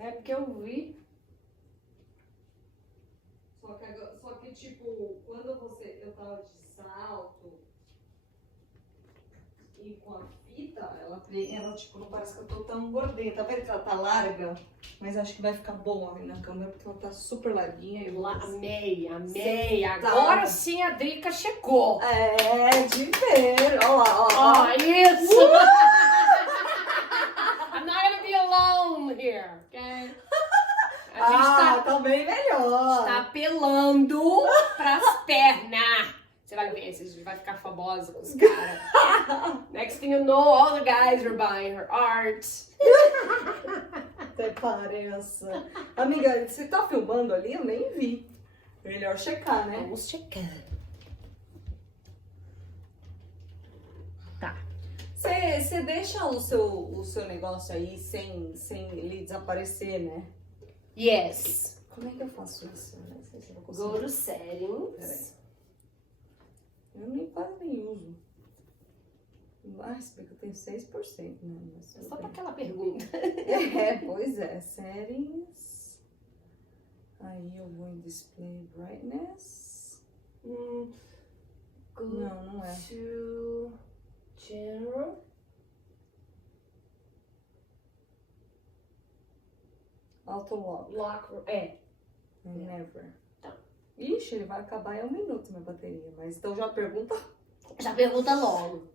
É porque eu vi. Só que tipo, quando eu tava de salto e com a fita, ela tipo, não parece que eu tô tão gordinha. Tá vendo que ela tá larga? Mas acho que vai ficar bom ali na câmera, porque ela tá super larguinha. Amei. Tá. Agora sim a Drica chegou. É, de ver. Olha lá, ó. Ó, isso! I'm not gonna be alone here, okay? A gente tá bem melhor. tá apelando pras pernas. Você vai ver, você vai ficar famosa com os caras. Next thing you know, all the guys are buying her art. Até parece. Amiga, você tá filmando ali? Eu nem vi. Melhor checar, né? Vamos checar. Tá. Você deixa o seu negócio aí sem ele desaparecer, né? Yes. Como é que eu faço isso? Não sei se eu vou conseguir. Go to settings. Peraí. Eu nem quase nem uso. Se bem que eu tenho 6%, né? Mas É só pra aquela pergunta. Pois é. Settings. Aí eu vou em Display Brightness. Go Não é. to General. Auto Lock. Never. Tá. Ixi, ele vai acabar em 1 minuto minha bateria. Mas então já pergunta. Já pergunta logo.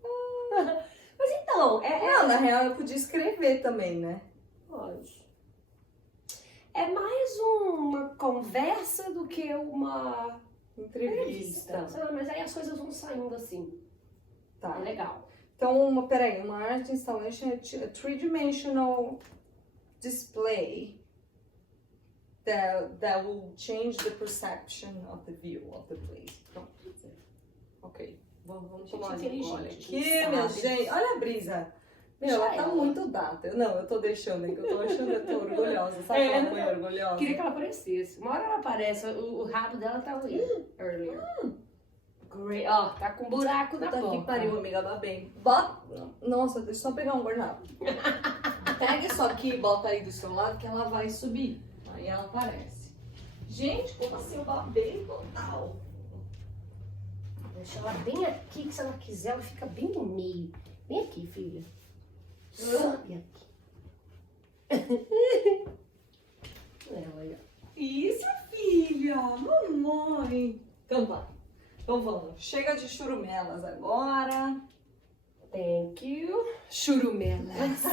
Mas então, Na real eu podia escrever também, né? Pode. É mais uma conversa do que uma Entrevista. Mas aí as coisas vão saindo assim. Tá. É legal. Então, uma art installation é a three-dimensional display that will change the perception of the view of the place. Pronto. Ok. Vamos tomar uma olha aqui, minha gente. Olha a brisa. Meu, ela tá muito data. Não, eu tô deixando aqui. Eu tô orgulhosa. Sabe aquela mãe orgulhosa? Queria que ela aparecesse. Uma hora ela aparece, o rabo dela tá ali. Earlier. Great. Ó, tá com buraco na Puta boca. que pariu, amiga, dá bem. Nossa, deixa eu só pegar um guardanapo. Pega isso aqui e bota aí do seu lado que ela vai subir. Aí ela aparece. Gente, como assim? Eu babei total. Deixa ela bem aqui, que se ela quiser, ela fica bem no meio. Vem aqui, filha. Sobe aqui. Olha. Isso, filha! Mamãe! Então tá. Então vamos. Chega de churumelas agora. Thank you. Churumelas.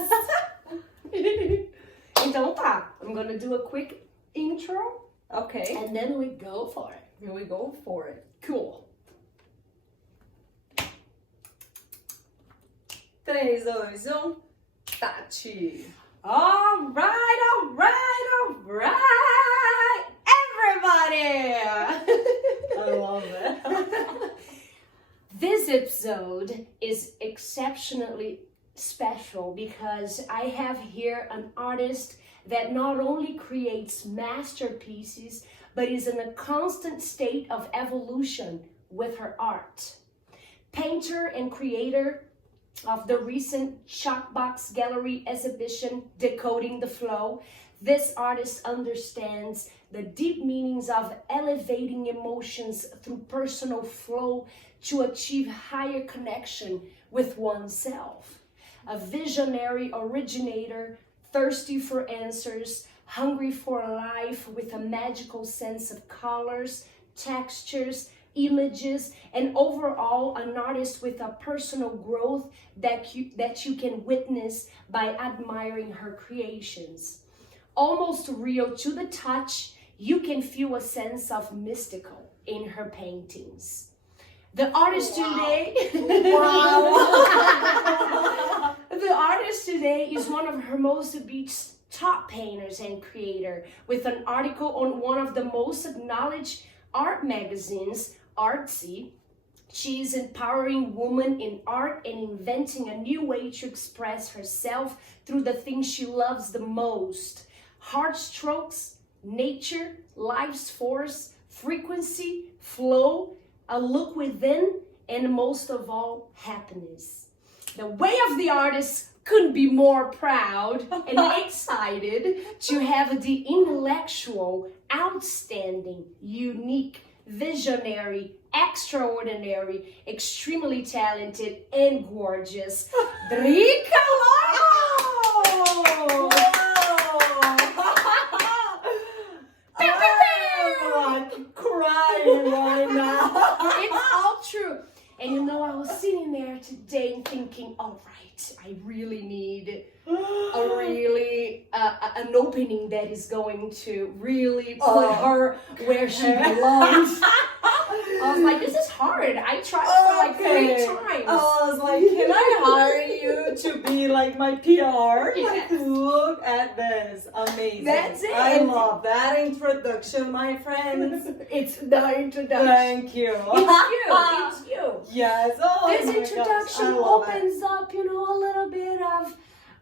Então tá. I'm gonna do a quick intro. Ok. And then we go for it. Here we go for it. Cool. 3, 2, 1. Tati! Alright. Everybody! I love it. This episode is exceptionally special because I have here an artist that not only creates masterpieces, but is in a constant state of evolution with her art. Painter and creator of the recent Shockbox Gallery exhibition, Decoding the Flow, this artist understands the deep meanings of elevating emotions through personal flow to achieve higher connection with oneself. A visionary originator, thirsty for answers, hungry for life with a magical sense of colors, textures, images, and overall an artist with a personal growth that you can witness by admiring her creations. Almost real to the touch, you can feel a sense of mystical in her paintings. The artist today The artist today is one of Hermosa-Beach's top painters and creator, with an article on one of the most acknowledged art magazines, Artsy. She is empowering women in art and inventing a new way to express herself through the things she loves the most. Heartstrokes, nature, life's force, frequency, flow, a look within, and most of all, happiness. The way of the artist, couldn't be more proud and excited to have the intellectual, outstanding, unique, visionary, extraordinary, extremely talented, and gorgeous Drica. I'm crying right now. It's all true. And you know, I was sitting there today and thinking, all right, I really need an opening that is going to really put her where she belongs. I was like, this is hard. I tried for like 3 times. I was like, can I hire you to be like my PR? Yes. Like, look at this. Amazing. That's it. I love that introduction, my friends. It's the introduction. Thank you. It's you. Yes. Oh, This my introduction gosh, I love opens up, you know, a little bit of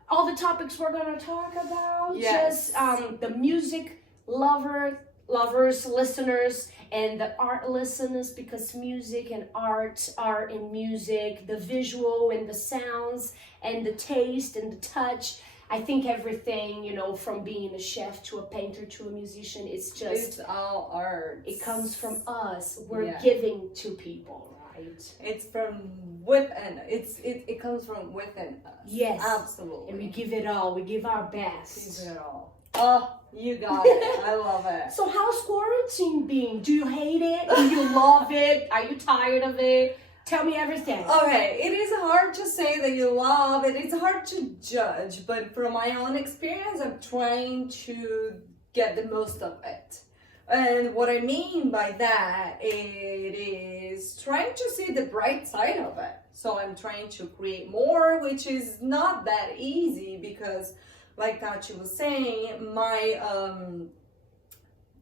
all the topics we're going to talk about. Yes. Just the music lovers, listeners, and the art listeners, because music and art are in music, the visual and the sounds and the taste and the touch. I think everything, you know, from being a chef to a painter to a musician, it's just, It's all art. it comes from us. We're Yeah. giving to people, right? It's from within. It comes from within us. Yes. Absolutely. And we give it all. We give our best. Give it all. Oh, you got it. I love it. So how's quarantine being? Do you hate it? Do you love it? Are you tired of it? Tell me everything. Okay, it is hard to say that you love it. It's hard to judge, but from my own experience, I'm trying to get the most of it. And what I mean by that, it is trying to see the bright side of it. So I'm trying to create more, which is not that easy because, like Tachi was saying,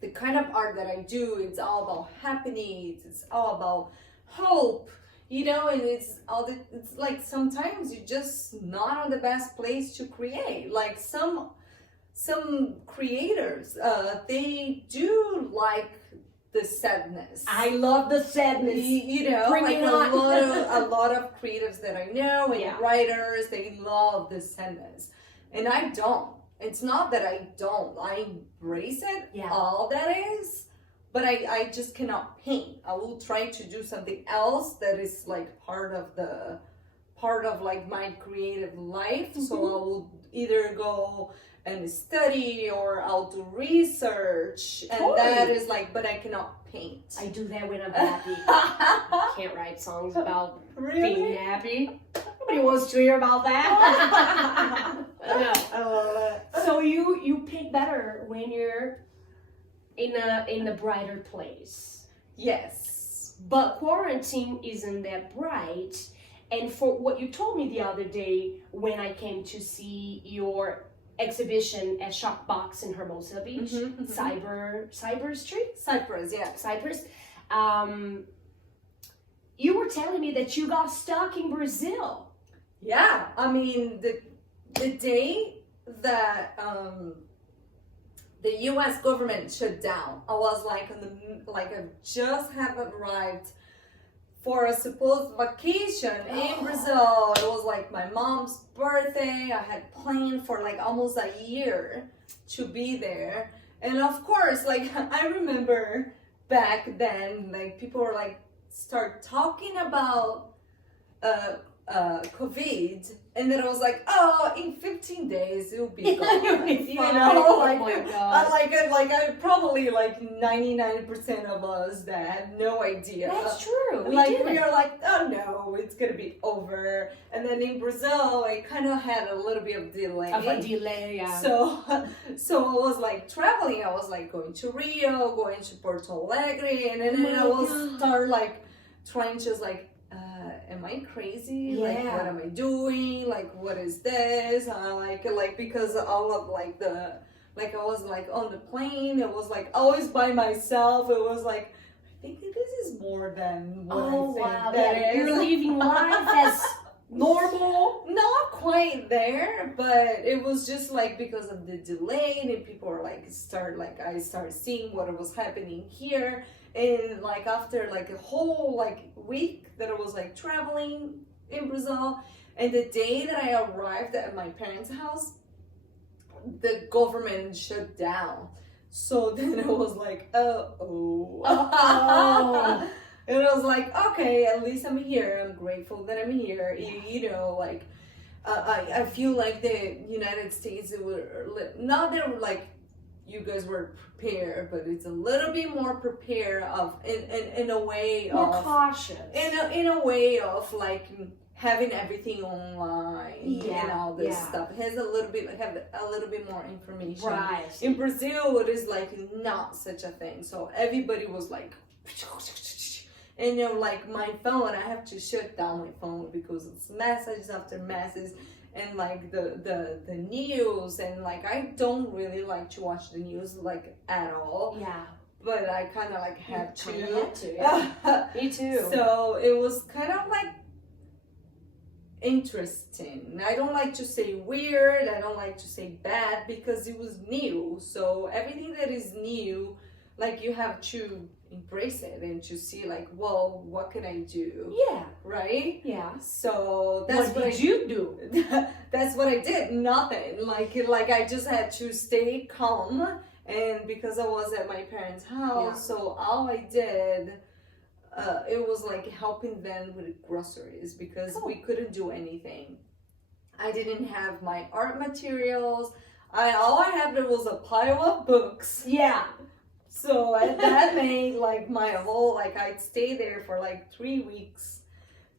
the kind of art that I do, it's all about happenings. It's all about hope. You know, and it's like sometimes you're just not on the best place to create. Like some creators, they do like the sadness. I love the sadness. You know, Bring like it on. a lot of creatives that I know and Yeah. writers, they love the sadness, and I don't. It's not that I don't. I embrace it. Yeah. All that is. But I just cannot paint. I will try to do something else that is like part of like my creative life. So I will either go and study or I'll do research. And Totally. that is like, but I cannot paint. I do that when I'm happy. I can't write songs about being happy. Nobody wants to hear about that. No. I love it. So you paint better when you're in a brighter place. Yes. But quarantine isn't that bright. And for what you told me the other day when I came to see your exhibition at Shockbox in Hermosa Beach, Cyber Street? Cyprus, yeah. Cyprus. You were telling me that you got stuck in Brazil. Yeah. I mean, the day that the U.S. government shut down, I was like I just have arrived for a supposed vacation in Brazil. It was like my mom's birthday. I had planned for like almost a year to be there. And of course, like I remember back then, like people were like start talking about COVID, and then I was like, oh, in 15 days it'll be gone. You know, like, oh my God. I probably like 99% of us that had no idea. That's true. We are like, oh no, it's gonna be over. And then in Brazil, I kind of had a little bit of delay. Yeah. So I was like traveling. I was like going to Rio, going to Porto Alegre, and then I will start like trying to like, am I crazy? Yeah. Like, what am I doing? Like, what is this? Like because all of like I was like on the plane. It was like always by myself. It was like, I think this is more than what I think wow. that Yeah. is. You're living life as normal. Not quite there, but it was just like because of the delay, and people were like I started seeing what was happening here. And like after like a whole like week that I was like traveling in Brazil, And the day that I arrived at my parents' house, the government shut down. So then I was like, oh. And I was like, okay, at least I'm here. I'm grateful that I'm here. You know, like, I feel like the United States were not that like you guys were prepared, but it's a little bit more prepared in a way more of cautious. In a way of like having everything online and all this stuff. It has a little bit more information. Right. In Brazil, it is like not such a thing. So everybody was like. And like my phone, I have to shut down my phone because it's messages after messages, and like the news, and like I don't really like to watch the news like at all. Yeah. But I kind of like have to. Yeah. Me too. So it was kind of like interesting. I don't like to say weird. I don't like to say bad because it was new. So everything that is new, like you have to embrace it and to see like, well, what can I do? Yeah. Right? Yeah. So that's what did you do? That's what I did. Nothing. Like I just had to stay calm, and because I was at my parents' house, so all I did, it was like helping them with groceries because we couldn't do anything. I didn't have my art materials. All I had was a pile of books. Yeah. So that made like my whole, like I'd stay there for like 3 weeks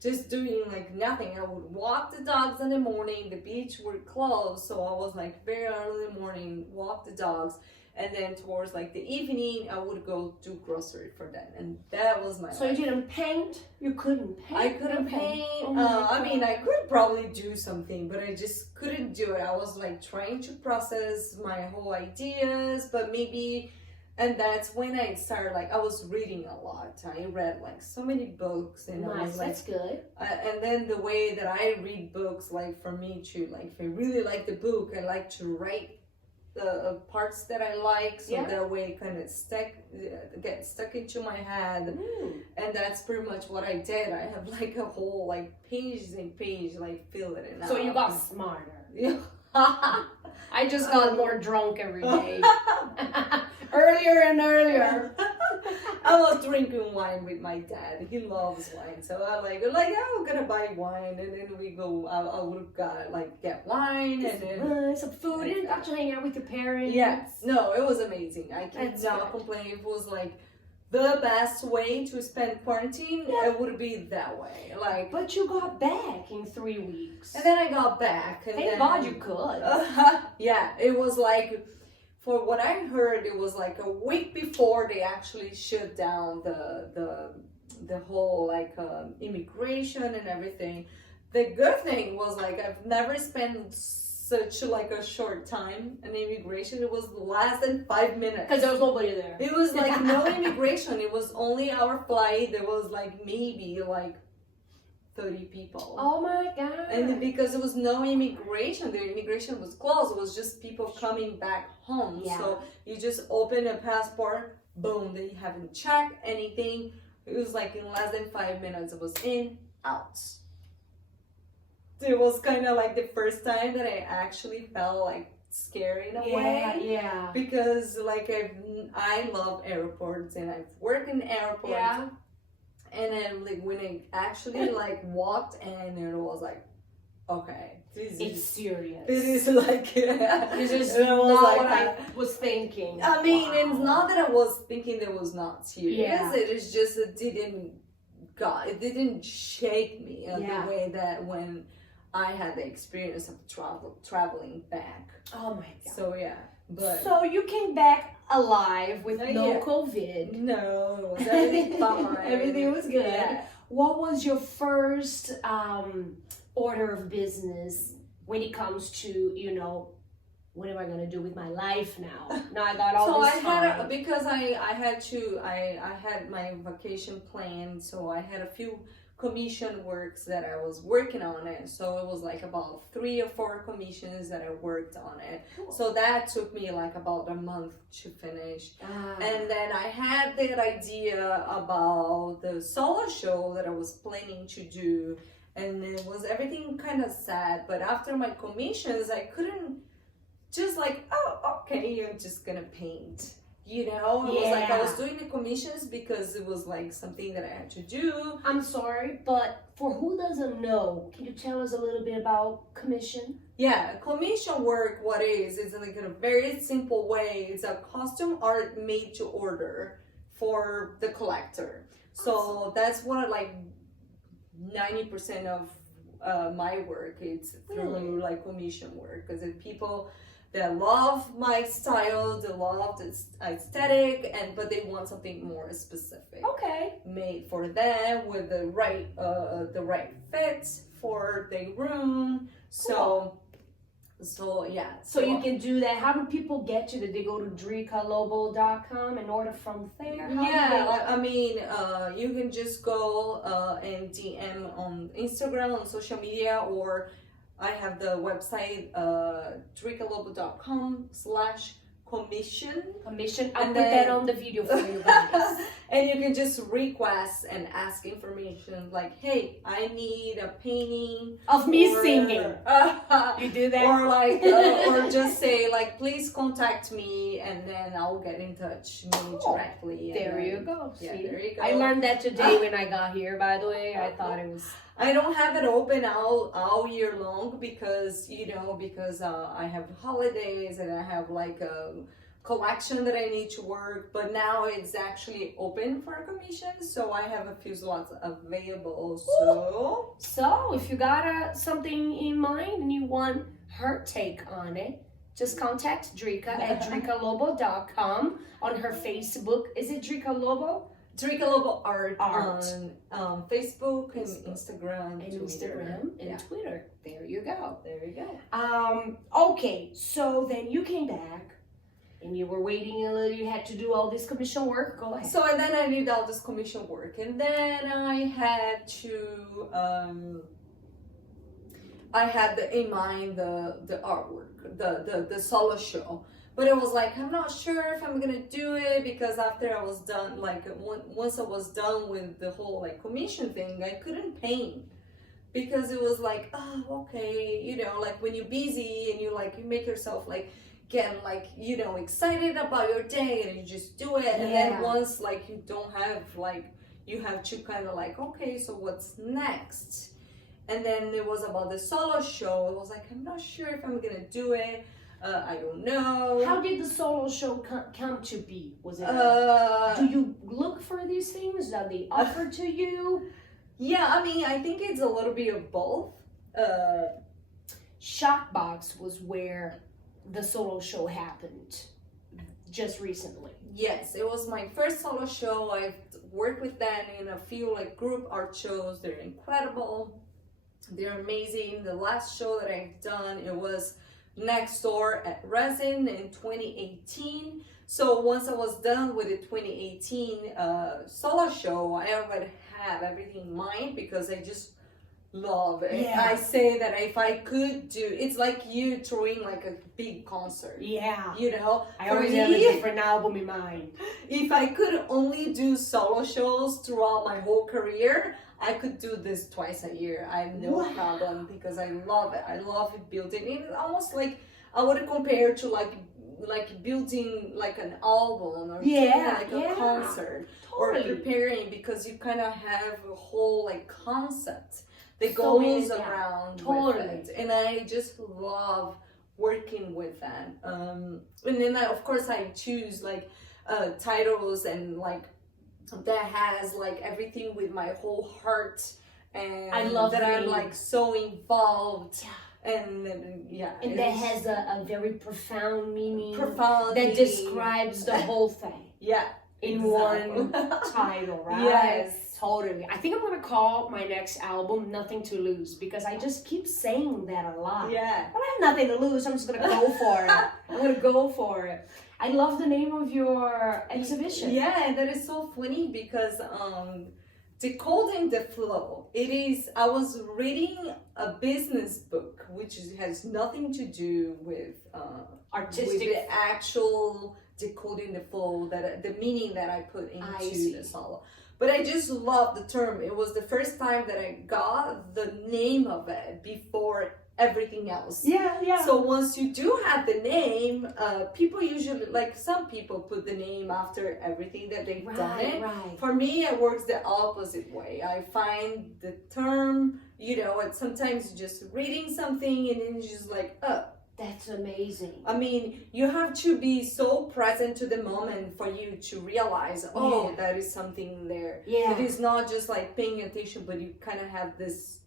just doing like nothing. I would walk the dogs in the morning, the beach were closed, so I was like very early in the morning, walk the dogs, and then towards like the evening I would go do grocery for them, and that was my So life. you didn't paint? You couldn't paint? I couldn't paint. Oh I mean, I could probably do something, but I just couldn't do it. I was like trying to process my whole ideas, but maybe. And that's when I started, like, I was reading a lot. I read, like, so many books. And I was like, that's good. And then the way that I read books, like, for me to, like, if I really like the book, I like to write the parts that I like. So that way it kind of get stuck into my head. And that's pretty much what I did. I have, like, a whole, like, pages and pages, like, fill it in. So you got smarter. Yeah. I just got more drunk every day. Earlier and earlier. I was drinking wine with my dad. He loves wine, so I like I'm gonna buy wine, and then we go. I would get wine and then some food, and got to hang out with your parents. Yes, no, it was amazing. I cannot complain. It was like the best way to spend quarantine. It would be that way. Like, but you got back in 3 weeks, and then I got back. And thank God you could. Yeah, it was like. For what I heard, it was like a week before they actually shut down the whole like immigration and everything. The good thing was like I've never spent such like a short time in immigration. It was less than 5 minutes. Because there was nobody there. It was like no immigration. It was only our flight. There was like maybe like 30 people. Oh my God. And because there was no immigration, the immigration was closed. It was just people coming back home. Yeah. So you just open a passport, boom, they haven't checked anything. It was like in less than 5 minutes, it was in, out. It was kind of like the first time that I actually felt like scary in a way. Yeah. Because like I love airports and I've worked in airports. Yeah. And then like when I actually like walked in, it was like, okay, it's serious. It is like this is not like what I was thinking. I mean, it's not that I was thinking that was not serious. Yeah. It is just it didn't shake me in the way that when I had the experience of traveling back. Oh my God. So yeah. But so you came back alive with no COVID. No, it was everything fine. Everything was good. Yeah. What was your first order of business when it comes to, what am I gonna do with my life now? Now I got all this time. Because I had my vacation planned, so I had a few commission works that I was working on it. So it was like about 3 or 4 commissions that I worked on it. Cool. So that took me like about a month to finish. And then I had that idea about the solo show that I was planning to do. and it was everything kind of sad. But after my commissions, I couldn't just like, oh, okay, I'm just gonna paint. You know, it was like I was doing the commissions because it was like something that I had to do. I'm sorry, but for who doesn't know, can you tell us a little bit about commission? Yeah, commission work, what is, it's like in a very simple way. It's a costume art made to order for the collector. So that's what like 90% of my work, it's through like commission work, because people that love my style, they love the aesthetic, but they want something more specific. Okay. Made for them with the right fit for their room. So yeah. So you can do that. How do people get you? Did they go to dricalobo.com and order from there? I mean, you can just go and DM on Instagram, on social media, or I have the website dricalobo.com/commission. I'll put that on the video for you guys. And you can just request and ask information like, hey, I need a painting of me singing. You do that? Or like, or just say like, please contact me, and then I'll get in touch directly. There you go. Yeah, there you go. I learned that today when I got here, by the way. I thought it was... I don't have it open all year long because I have holidays and I have like a collection that I need to work, but now it's actually open for commission, so I have a few slots available. So if you got something in mind and you want her take on it, just contact Drica at dricalobo.com, on her Facebook. Is it Drica Lobo? Dricalobo Art on Facebook and Instagram and Twitter. There you go. There you go. Okay, so then you came back and you were waiting a little. You had to do all this commission work. Go ahead. So and then I did all this commission work, and then I had to in mind the artwork, the solo show. But it was like, I'm not sure if I'm gonna do it, because after I was done, like once I was done with the whole like commission thing, I couldn't paint, because it was like, oh, okay, like when you're busy and you make yourself like get like, excited about your day and you just do it. And then once like you don't have like, you have to kind of like, okay, so what's next? And then it was about the solo show. It was like, I'm not sure if I'm gonna do it. I don't know. How did the solo show come to be? Was it? Do you look for these things? Are they offered to you? Yeah, I mean, I think it's a little bit of both. Shockbox was where the solo show happened just recently. Yes, it was my first solo show. I've worked with them in a few like group art shows. They're incredible. They're amazing. The last show that I've done, it was next door at Resin in 2018. So once I was done with the 2018 solo show, I already have everything in mind, because I just love it. Yeah. I say that if I could do, it's like you throwing like a big concert. Yeah. I always have a different album in mind. If I could only do solo shows throughout my whole career, I could do this twice a year. I have no problem, because I love it. I love building. It's almost like I would compare to like building like an album, or a concert, or preparing, because you kind of have a whole like concept that goes around with it. And I just love working with that. And then of course I choose like titles and like that has like everything with my whole heart, and I love that I'm like so involved. And that has a very profound meaning that meaning. Describes the whole thing. In one title, right? Yes, totally. I think I'm gonna call my next album "Nothing to Lose," because I just keep saying that a lot. Yeah. But I have nothing to lose. I'm just gonna go for it. I'm gonna go for it. I love the name of your exhibition. Yeah, that is so funny, because Decoding the Flow. I was reading a business book, which has nothing to do with artistic, with the actual decoding the flow, that the meaning that I put into the solo. But I just love the term. It was the first time that I got the name of it before everything else. Yeah. So once you do have the name, people usually, like some people put the name after everything that they've done it. Right. For me, it works the opposite way. I find the term, you know, and sometimes just reading something and then you're just like, oh. That's amazing. I mean, you have to be so present to the moment for you to realize, oh, that is something there. Yeah. It is not just like paying attention, but you kind of have this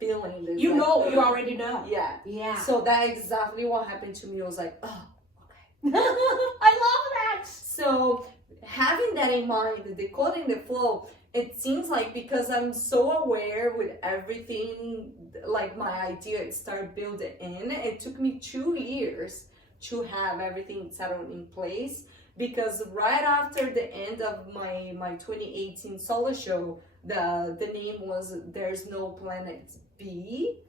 feeling. You like, know, you already know. Yeah. So that's exactly what happened to me. I was like, oh, okay. I love that. So having that in mind, the decoding the flow, it seems like because I'm so aware with everything, like my idea, it started building in. It took me 2 years to have everything settled in place, because right after the end of my 2018 solo show, the name was There's No Planet B.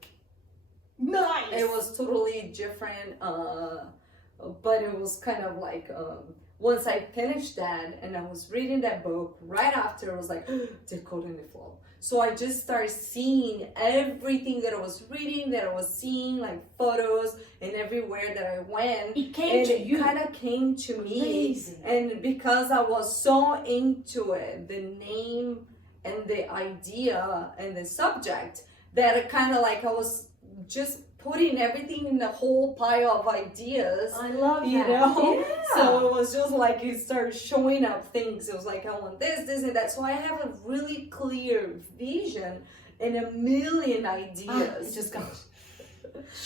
Nice. It was totally different, but it was kind of like once I finished that and I was reading that book, right after I was like, decoding the flow. So I just started seeing everything that I was reading, that I was seeing, like photos, and everywhere that I went. It came to you. It kind of came to me. Amazing. And because I was so into it, the name and the idea and the subject, that it kind of like I was just putting everything in the whole pile of ideas. I love that. You know? Yeah. So it was just like it started showing up things. It was like, I want this, and that. So I have a really clear vision and a million ideas. It just goes.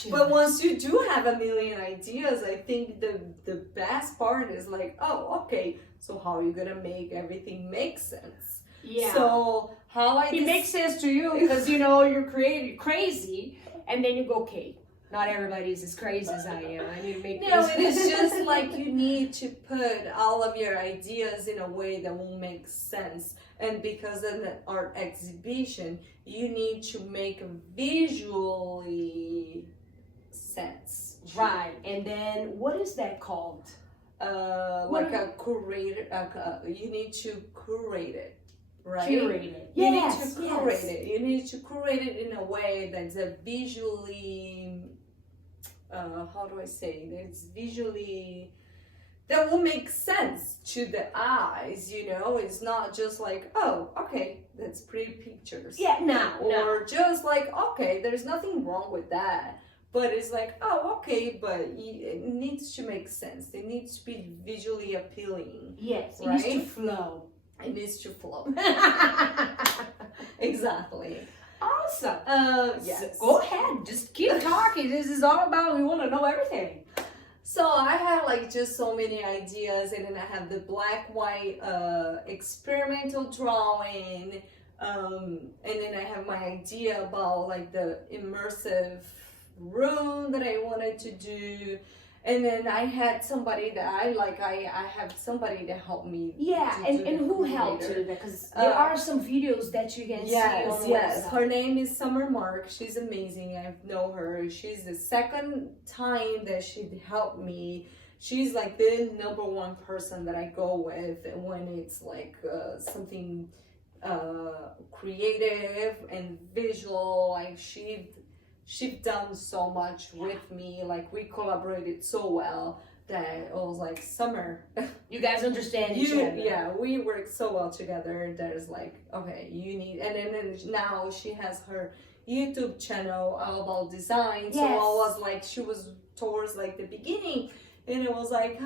But once you do have a million ideas, I think the best part is like, oh, okay, so how are you gonna make everything make sense? Yeah. So how it makes sense to you because you know you're crazy, and then you go, okay, not everybody's as crazy as I am. I need to make No, this. it is just like you need to put all of your ideas in a way that will make sense. And because in an art exhibition, you need to make visually sense. Right. And then what is that called? Like a curator. You need to curate it. Right? Curate it. You need to curate it. You need to curate it in a way that's a visually, how do I say? That's visually, that will make sense to the eyes, you know? It's not just like, oh, okay, that's pretty pictures. Yeah, no. Or just like, okay, there's nothing wrong with that. But it's like, oh, okay, but it needs to make sense. It needs to be visually appealing. Yes, it right? needs to flow. It needs to flow. Exactly. Awesome. Yes. So go ahead. Just keep talking. This is all about, we want to know everything. So I have like just so many ideas, and then I have the black, white, experimental drawing. And then I have my idea about like the immersive room that I wanted to do. And then I had somebody that I have somebody to help me. Yeah, and who helped you? Because there are some videos that you can see on the website. Her name is Summer Mark. She's amazing. I know her. She's the second time that she helped me. She's like the number one person that I go with when it's like something creative and visual. Like she's done so much with me. Like we collaborated so well that it was like, Summer, you guys understand each other. Yeah, we work so well together. There's like, okay, you need, and then now she has her YouTube channel all about design. Yes. So I was like, she was towards like the beginning, and it was like,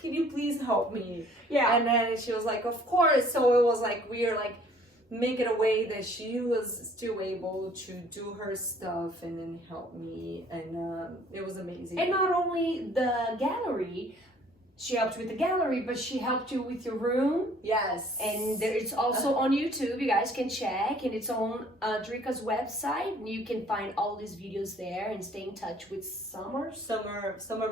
can you please help me? Yeah. And then she was like, of course. So it was like, we are like, make it a way that she was still able to do her stuff and then help me, and it was amazing. And not only the gallery, she helped with the gallery, but she helped you with your room. Yes. And it's also on YouTube. You guys can check, and it's on Drika's website. You can find all these videos there and stay in touch with Summer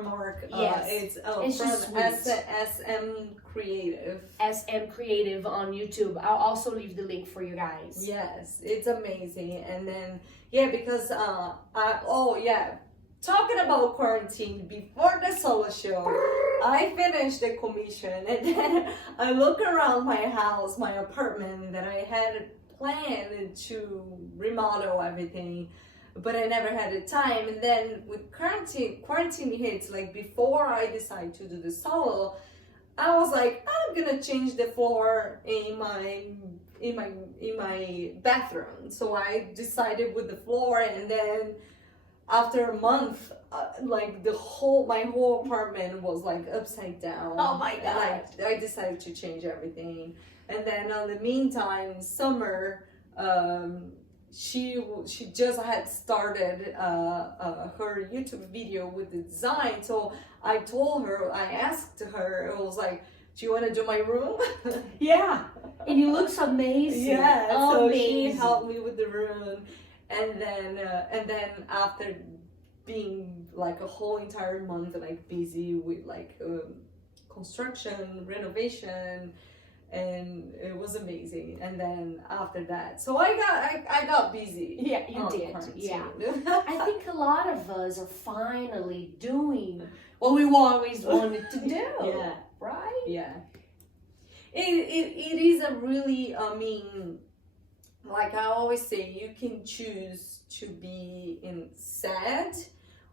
Mark. Yes. It's And she's from sweet. SM Creative. SM Creative on YouTube. I'll also leave the link for you guys. talking about quarantine, before the solo show, I finished the commission and then I look around my house, my apartment that I had planned to remodel everything, but I never had the time. And then with quarantine hits, like before I decide to do the solo, I was like, I'm gonna change the floor in my bathroom. So I decided with the floor, and then after a month, like my whole apartment was like upside down. Oh my God. And I decided to change everything. And then in the meantime, Summer, she just had started her YouTube video with the design. So I asked her, I was like, do you want to do my room? Yeah, and it looks amazing. Yeah, so amazing. she helped me with the room. And then after being like a whole entire month like busy with like construction, renovation, and it was amazing. And then after that, so I got busy. Yeah, you did. Quarantine. Yeah, I think a lot of us are finally doing what we always wanted to do. Yeah. Right? Yeah. It is a really, like I always say, you can choose to be sad,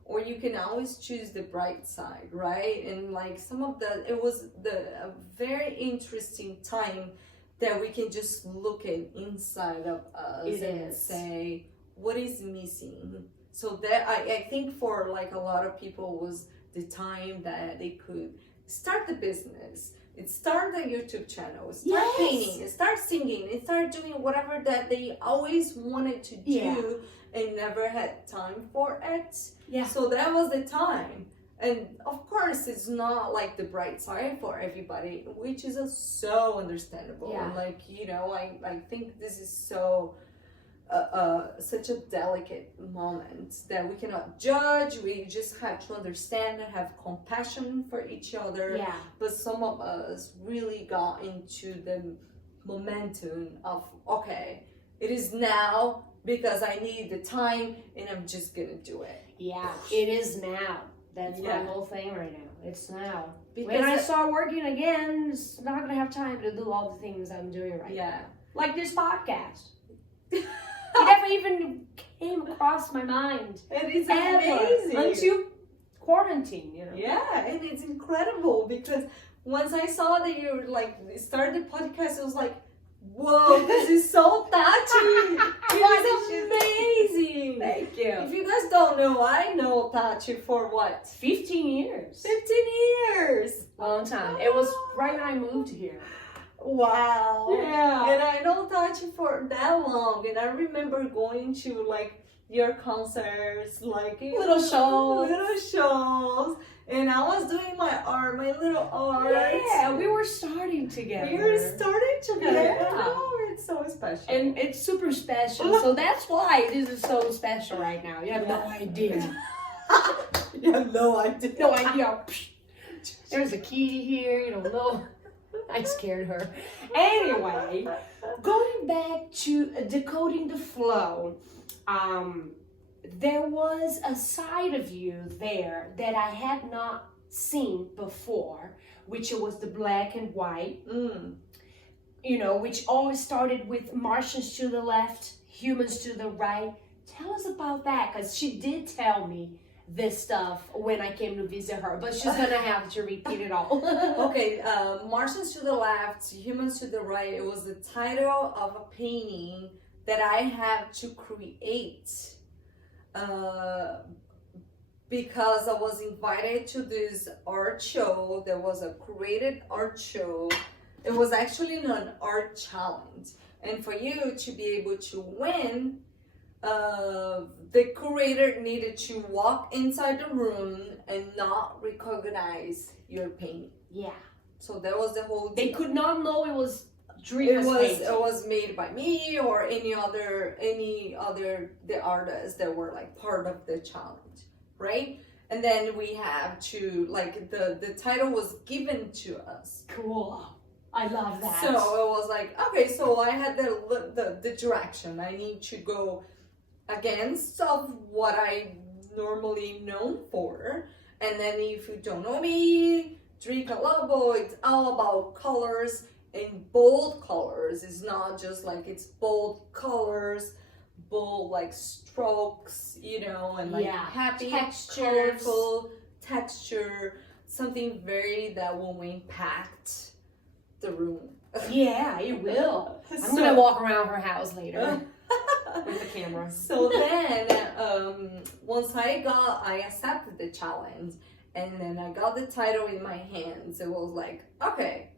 or you can always choose the bright side, right? And like it was a very interesting time that we can just look at inside of us say, what is missing? So that I think for like a lot of people was the time that they could start the business, start a YouTube channel, start painting, start singing, and start doing whatever that they always wanted to do and never had time for it. Yeah. So that was the time. And of course, it's not like the bright side for everybody, which is so understandable. Yeah. Like, I think this is so such a delicate moment that we cannot judge. We just have to understand and have compassion for each other. Yeah. But some of us really got into the momentum of, okay, it is now because I need the time and I'm just gonna do it. Yeah, it is now. That's my whole thing right now. It's now. Because when I start working again, it's not gonna have time to do all the things I'm doing right now. Like this podcast. It never even came across my mind. It is amazing. Until quarantine, Yeah, and it's incredible because once I saw that you started the podcast, I was like, whoa, this is so touchy. It is amazing. Thank you. If you guys don't know, I know Tachi for what? 15 years. 15 years. Long time. It was right when I moved here. Wow. Yeah. And I know Tachi for that long, and I remember going to your concerts, little shows. And I was doing my little art. Yeah, we were starting together. Yeah. Oh, it's so special. And it's super special. So that's why this is so special right now. You have no idea. You have no idea. No idea. There's a key here, no. I scared her. Anyway, going back to decoding the flow, there was a side of you there that I had not seen before, which was the black and white, which always started with Martians to the left, humans to the right. Tell us about that, because she did tell me this stuff when I came to visit her, but she's gonna have to repeat it all. Okay, Martians to the left, humans to the right. It was the title of a painting that I had to create because I was invited to this art show. There was a curated art show. It was actually an art challenge, and for you to be able to win, the curator needed to walk inside the room and not recognize your painting. Yeah. So that was the whole They could not know it was It was made by me or any other the artists that were part of the challenge, right? And then we have to the title was given to us. Cool. I love that. So it was okay, so I had the direction. I need to go against of what I normally known for. And then if you don't know me, Drink a Lobo, it's all about colors and bold colors. It's not just like it's bold colors, bold like strokes, you know, and like happy, textures, colorful texture, something very that will impact the room. Yeah, it will. I'm gonna walk around her house later with the camera. So then, once I accepted the challenge, and then I got the title in my hands. It was like, okay,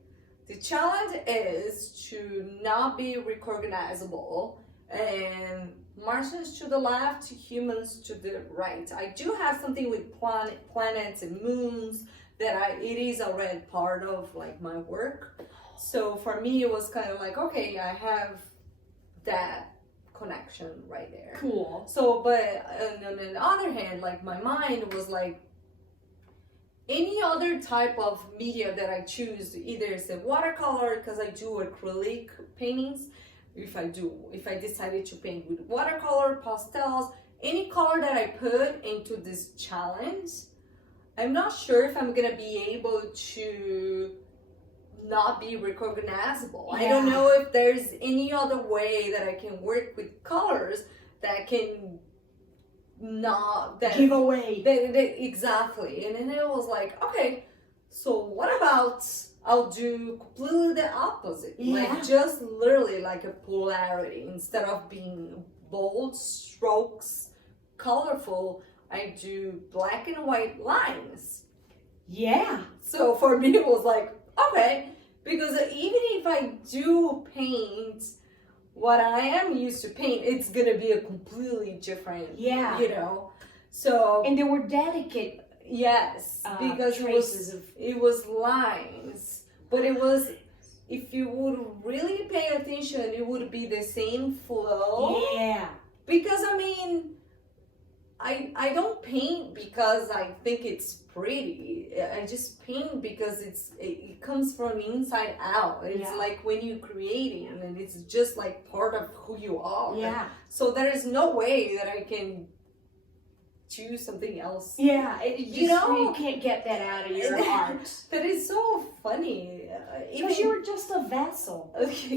the challenge is to not be recognizable, and Martians to the left, humans to the right. I do have something with planets and moons that it is already part of like my work. So for me, it was kind of like, okay, I have that connection right there. Cool. So, but on the other hand, like my mind was like, any other type of media that I choose, either it's a watercolor, because I do acrylic paintings. If I decided to paint with watercolor, pastels, any color that I put into this challenge, I'm not sure if I'm gonna be able to not be recognizable. I don't know if there's any other way that I can work with colors that can not that give away exactly. And then it was like, okay, so what about I'll do completely the opposite, like just literally like a polarity. Instead of being bold strokes, colorful, I do black and white lines. So for me it was like, okay, because even if I do paint what I am used to paint, it's gonna be a completely different, you know. So and they were delicate. Yes, because it was lines, but it was, if you would really pay attention, it would be the same flow. Because I mean, I don't paint because I think it's pretty. I just paint because it comes from inside out. It's like when you're creating, and it's just like part of who you are. So there is no way that I can choose something else. You can't get that out of your art. That is so funny. Because you were just a vessel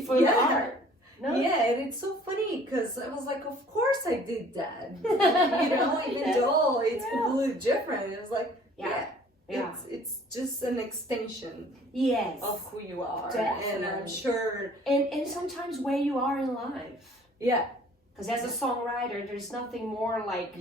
for the art. No? Yeah, and it's so funny because I was like, of course I did that. You know, even though it's completely different. It was like, it's just an extension of who you are. Definitely. And I'm sure. And sometimes where you are in life. Because as a songwriter, there's nothing more like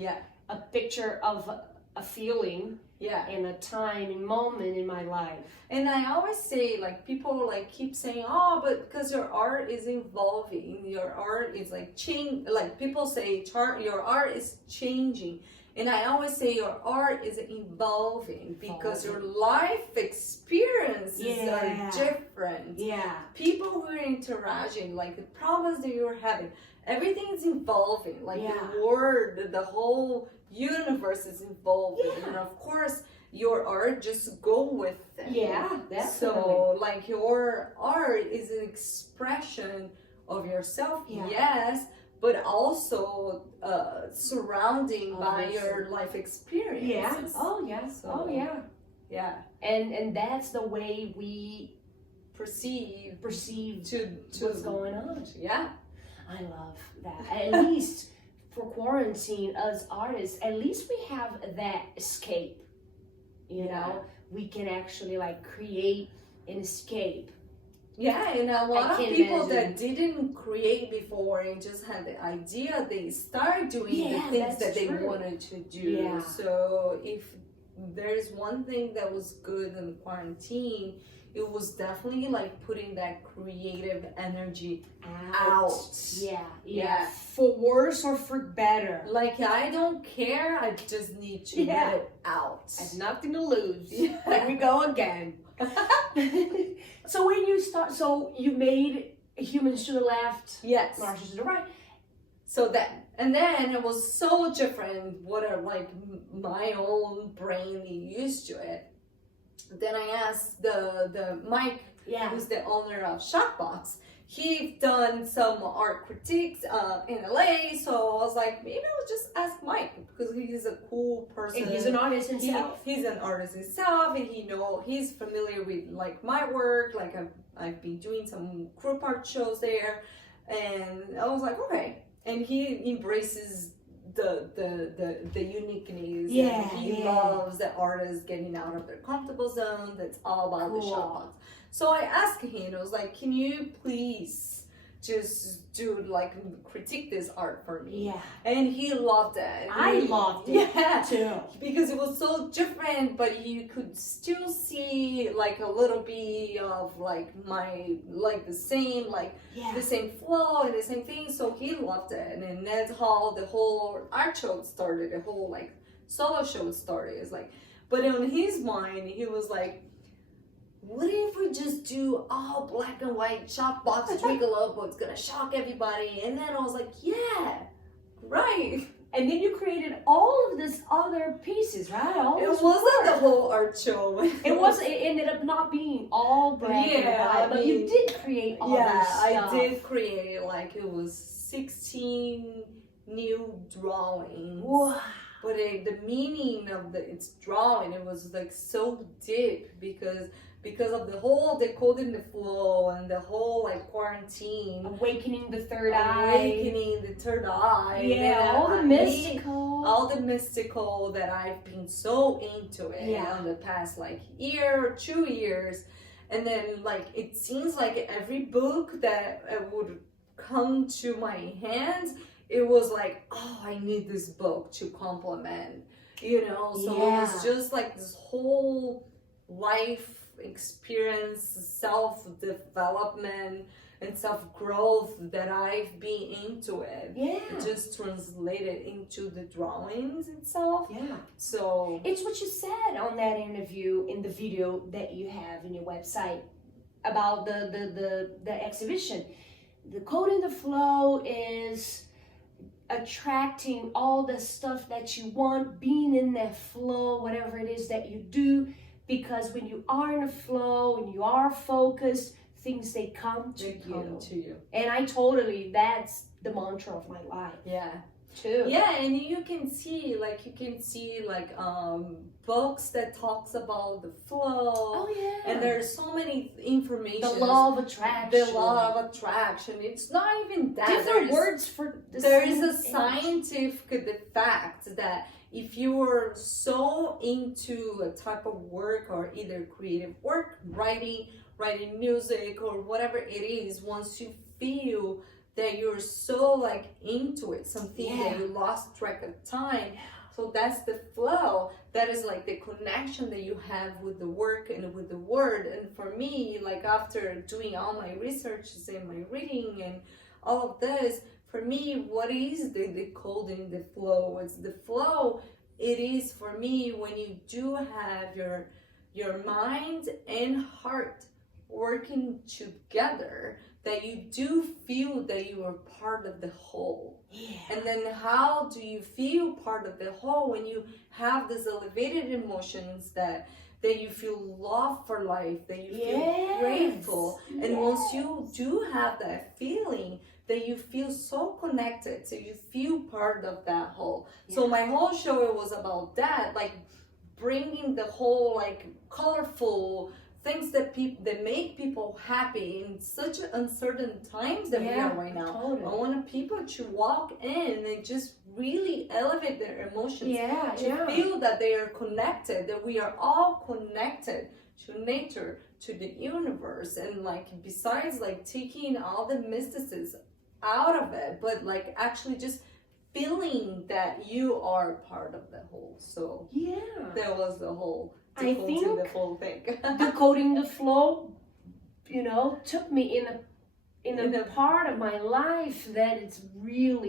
a picture of a feeling in a time and moment in my life. And I always say, like, people like keep saying, oh, but because your art is evolving, your art is like change, like people say your art is changing. And I always say your art is evolving because your life experiences are different. People who are interacting, like the problems that you're having, everything is evolving. Like the world, the whole universe is evolving. And of course, your art just go with it. Definitely. So like your art is an expression of yourself, yes, but also surrounding by your life experience. And that's the way we perceive what's going on. I love that. At least for quarantine, as artists, at least we have that escape. You know, we can actually like create an escape. And a lot of people that didn't create before and just had the idea, they start doing the things that they wanted to do. So if there's one thing that was good in quarantine, it was definitely like putting that creative energy out. For worse or for better. Like, I don't care, I just need to get it out. I have nothing to lose. Here we go again. So when you start, so you made Humans to the Left, Martians to the Right. So that, and then it was so different, like my own brain used to it. Then I asked the Mike, who's the owner of Shockbox. he done some art critiques in LA, so I was like, maybe I'll just ask Mike because he's a cool person. And he's an artist himself. He's an artist himself, and he's familiar with like my work. Like I've been doing some group art shows there, and I was like, okay. And he embraces the uniqueness. Yeah, and he loves the artists getting out of their comfortable zone. That's all about the shopbox. So I asked him, I was like, can you please just do like critique this art for me? Yeah. And he loved it. I loved it too. Because it was so different, but you could still see like a little bit of like the same the same flow and the same thing. So he loved it. And that's how the whole art show started, the whole like solo show started. It's like, but in his mind, he was like, what if we just do all black and white shop box Gigolo? It's gonna shock everybody. And then I was like, yeah, right. And then you created all of these other pieces, right? It wasn't the whole art show. It ended up not being all black and white, but you did create all this stuff. I did create, like, it was 16 new drawings. Wow. But the meaning of its drawing, it was like so deep because of the whole decoding the flow and the whole like quarantine, awakening the third eye, yeah, all the mystical that I've been so into it in the past like year or 2 years. And then like it seems like every book that would come to my hands, it was like, oh, I need this book to complement, you know. So it was just like this whole life experience, self-development and self-growth that I've been into it. Yeah. It just translated into the drawings itself. Yeah. So it's what you said on that interview in the video that you have in your website about the exhibition. The Coding the Flow is attracting all the stuff that you want, being in that flow, whatever it is that you do. Because when you are in a flow and you are focused, things they come to you. And that's the mantra of my life. Yeah. Too. Yeah, and you can see books that talks about the flow. Oh yeah. And there's so many information. The law of attraction. It's not even that. Different words for the there is a scientific fact that if you are so into a type of work or either creative work, writing music or whatever it is, once you feel that you're so like into it, something that you lost track of time. So that's the flow. That is like the connection that you have with the work and with the word. And for me, like after doing all my researches and my reading and all of this, for me, what is the decoding the flow? It's the flow. It is for me when you do have your mind and heart working together, that you do feel that you are part of the whole. Yeah. And then how do you feel part of the whole when you have these elevated emotions that you feel love for life, that you feel grateful. And once you do have that feeling, that you feel so connected, so you feel part of that whole. So my whole show, it was about that, like bringing the whole like colorful things that make people happy in such uncertain times that we are right now. Totally. I want people to walk in and just really elevate their emotions, to feel that they are connected, that we are all connected to nature, to the universe, and like besides like taking all the mysticism out of it, but like actually just feeling that you are part of the whole. So that was the whole. I think the whole thing. Decoding the flow, took me in a part of my life that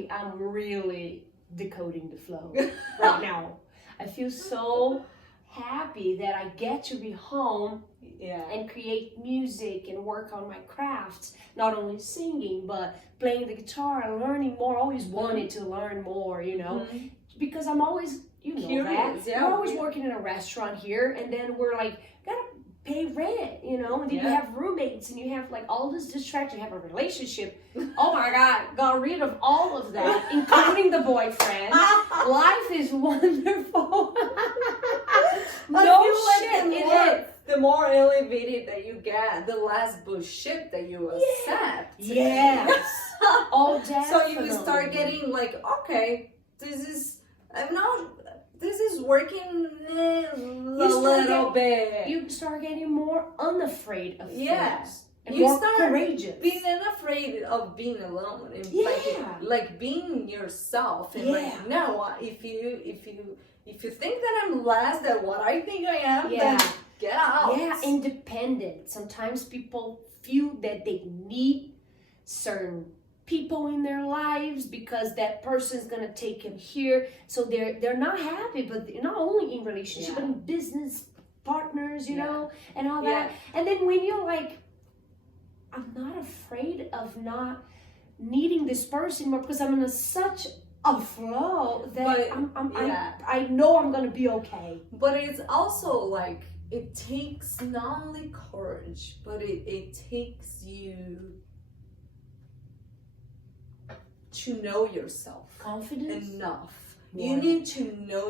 I'm really decoding the flow right now. I feel so happy that I get to be home and create music and work on my crafts, not only singing but playing the guitar and learning more. I always wanted to learn more, because I'm always curious. We're always working in a restaurant here, and then we're like, gotta pay rent, you know, and then you have roommates and you have like all this distraction, you have a relationship. Oh my God, got rid of all of that, including the boyfriend. Life is wonderful. No shit, it is. The more elevated that you get, the less bullshit that you accept. Yes. Oh, definitely. So you start getting like, okay, this is working a little bit. You start getting more unafraid of things. And You more start courageous. being unafraid of being alone and like being yourself and like, no, if you think that I'm less than what I think I am, then get out. Yeah, independent. Sometimes people feel that they need certain people in their lives because that person's gonna take them here. So they're not happy, but not only in relationship, but in business partners, you know, and all that. And then when you're like, I'm not afraid of not needing this person more because I'm in such a flow that I know I'm gonna be okay. But it's also like, it takes not only courage, but it takes you to know yourself. Confidence? Enough. You need to know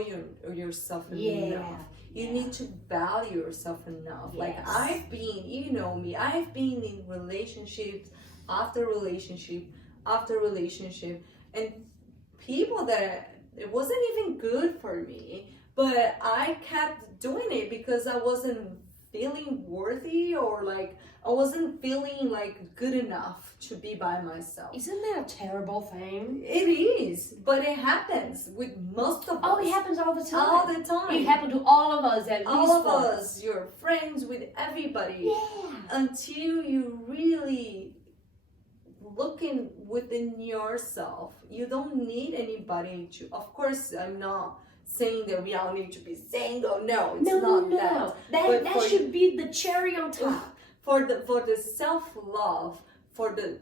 yourself enough. You need to value yourself enough. Like I've been, you know me, I've been in relationships after relationship after relationship, and people that it wasn't even good for me, but I kept doing it because I wasn't feeling worthy, or like I wasn't feeling like good enough to be by myself. Isn't that a terrible thing? It is, but it happens with most of us. Oh, it happens all the time. All the time. It happened to all of us at least all of once. us, you're friends with everybody. Yeah. Until you really looking within yourself. You don't need anybody to, of course, I'm not saying that we all need to be single. No, it's not that. That should be the cherry on top. For the self-love, for the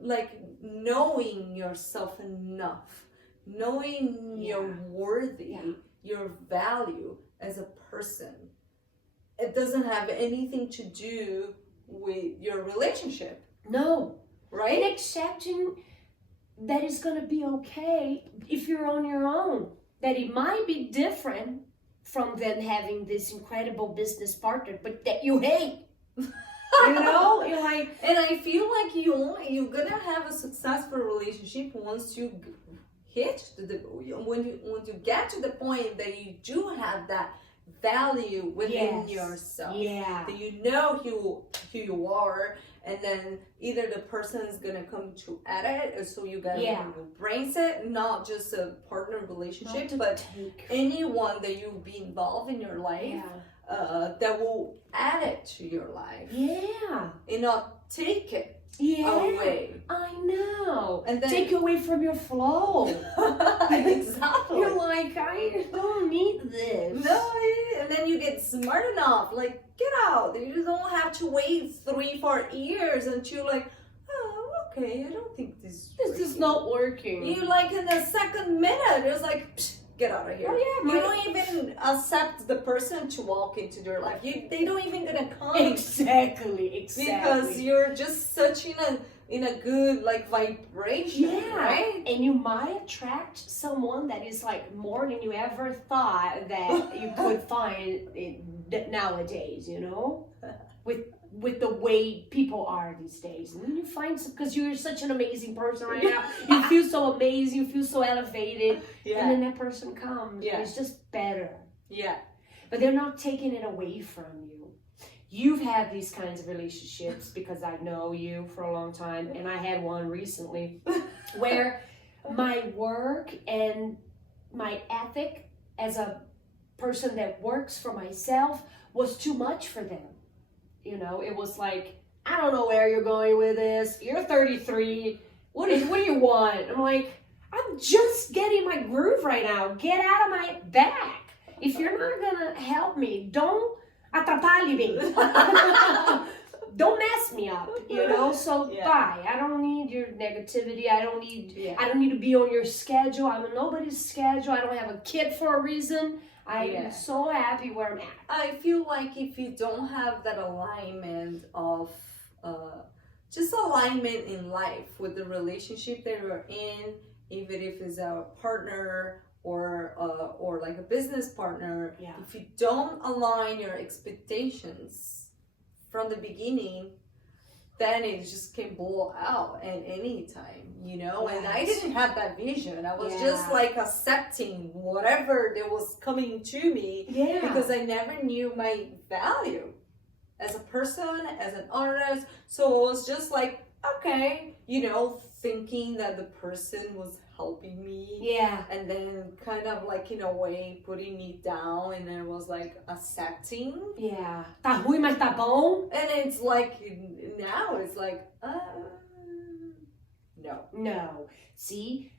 like knowing yourself enough, knowing you're worthy, your value as a person. It doesn't have anything to do with your relationship. No. Right? And accepting that it's going to be okay if you're on your own. That it might be different from then having this incredible business partner, but that you hate. You know, you're like, and I feel like you're gonna have a successful relationship once you hit when you get to the point that you do have that value within yourself. Yeah, that you know who you are, and then either the person is gonna come to edit, or so you gotta embrace it, not just a partner relationship, but anyone that you'll be involved in your life. Yeah. That will add it to your life. Yeah. And not take it away. I know. And then take away from your flow. Exactly. You're like, I don't need this. No, and then you get smart enough, like, get out. You don't have to wait 3-4 years until like, oh, okay, I don't think this is not working. You like in the second minute, it's like, psh, get out of here. Oh, yeah, you don't even accept the person to walk into their life. They don't even gonna come. Exactly. Because you're just such in a good like vibration, right? And you might attract someone that is like more than you ever thought that you could find nowadays, you know? With the way people are these days. And then you find, because you're such an amazing person right now, you feel so amazing, you feel so elevated, and then that person comes, and it's just better. Yeah. But they're not taking it away from you. You've had these kinds of relationships because I know you for a long time, and I had one recently where my work and my ethic as a person that works for myself was too much for them. You know, it was like, I don't know where you're going with this. You're 33. What do you want? I'm like, I'm just getting my groove right now. Get out of my back. If you're not going to help me, don't atrapalhe me. Don't mess me up, you know? So bye. I don't need your negativity. I don't need to be on your schedule. I'm on nobody's schedule. I don't have a kid for a reason. I'm so happy where I'm at. I feel like if you don't have that alignment of just alignment in life with the relationship that you're in, even if it's a partner or like a business partner, if you don't align your expectations from the beginning, then it just can blow out at any time, you know? And I didn't have that vision. I was just like accepting whatever that was coming to me because I never knew my value as a person, as an artist. So it was just like, okay, you know, thinking that the person was helping me. Yeah. And then kind of like in a way putting me down, and then it was like accepting. Yeah. Tá ruim, mas tá bom. And it's like, now it's like, no. No. See,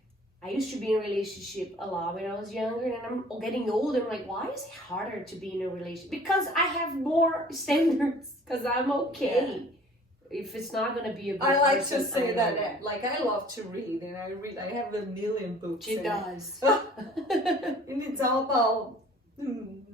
I used to be in a relationship a lot when I was younger, and I'm getting older. I'm like, why is it harder to be in a relationship? Because I have more standards, because I'm okay. Yeah. If it's not going to be a good I like person, to say that, like, I love to read, and I have a million books. She does. And it's all about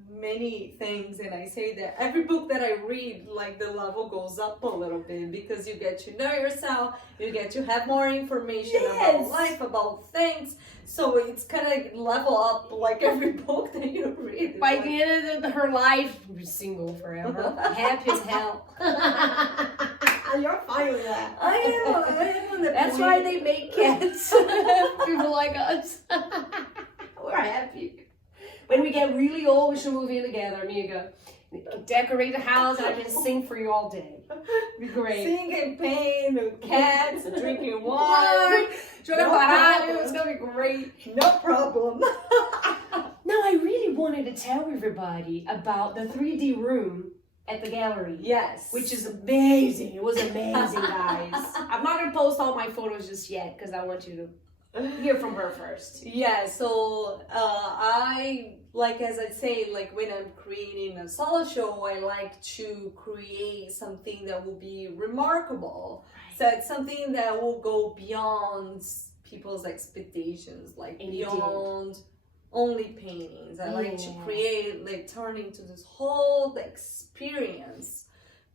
many things, and I say that every book that I read, like, the level goes up a little bit, because you get to know yourself, you get to have more information about life, about things, so it's kind of level up like every book that you read. By the end of her life, she's single forever, happy as hell. You're fine with that. I am. That's why they make kids. People like us. We're happy. When we get really old, we should move in together, amiga. Decorate the house, and I can sing for you all day. Be great. Sing and paint, with cats, drinking wine. Joga baralho. It's gonna be great. No problem. Now, I really wanted to tell everybody about the 3D room at the gallery. Yes. Which is amazing. It was amazing, guys. I'm not going to post all my photos just yet because I want you to hear from her first. Yeah, so I, like, as I say, like, when I'm creating a solo show, I like to create something that will be remarkable. Right. So it's something that will go beyond people's expectations, like beyond only paintings. I like to create, like, turn into this whole experience,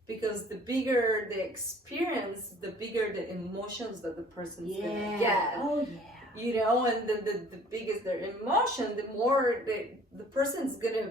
because the bigger the experience, the bigger the emotions that the person's gonna get. Oh yeah. You know, and the biggest their emotion, the more the person's gonna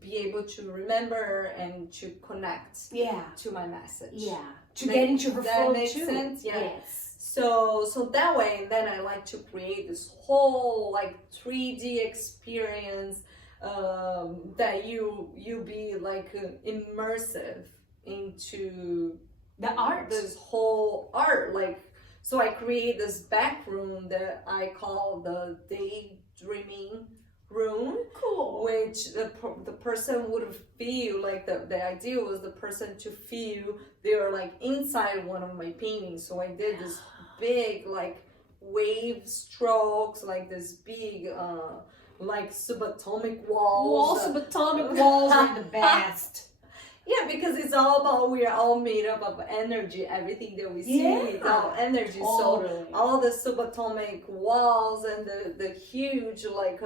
be able to remember and to connect to my message. Yeah. To get into her flow too. That makes sense? Yeah. Yes. So that way, then I like to create this whole, like, 3D experience that you be, like, immersive into the art. This whole art, like, so I create this back room that I call the Daydreaming Room. Cool. Which the person would feel, like, the idea was the person to feel they were, like, inside one of my paintings. So I did this big, like, wave strokes, like this big like subatomic walls. Subatomic walls are the best. Yeah, because it's all about, we are all made up of energy. Everything that we see is all energy. Totally. So all the subatomic walls and the huge, like,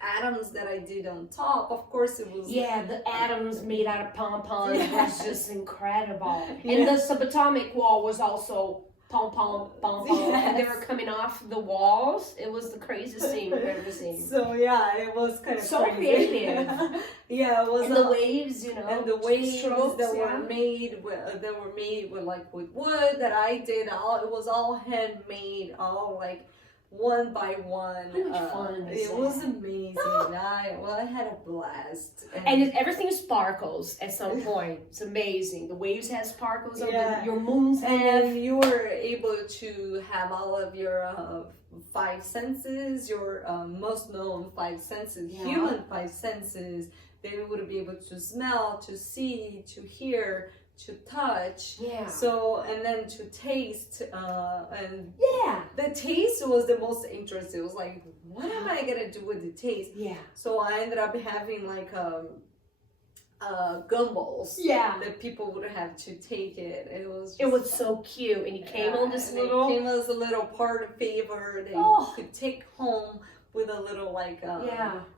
atoms that I did on top, of course it was... Yeah, the atoms made out of pom-poms was just incredible. And the subatomic wall was also pom-pom, pom-pom, and they were coming off the walls. It was the craziest thing I've ever seen. So yeah, it was kind of so crazy. Creative. Yeah, it was. And the waves, you know, and the waves strokes, that were made with like with wood that I did. It was all handmade, all like one by one. How much fun it was amazing. I had a blast. And everything sparkles at some point. It's amazing. The waves have sparkles on your moons and you were able to have all of your five senses, your most known five senses, human five senses. They would be able to smell, to see, to hear, to touch. Yeah. So, and then to taste. And the taste was the most interesting. It was like, what am I gonna do with the taste? Yeah. So I ended up having like gumballs. Yeah. That people would have to take it. It was so cute. And it came on this little. It came as a little part of favor that you could take home with a little like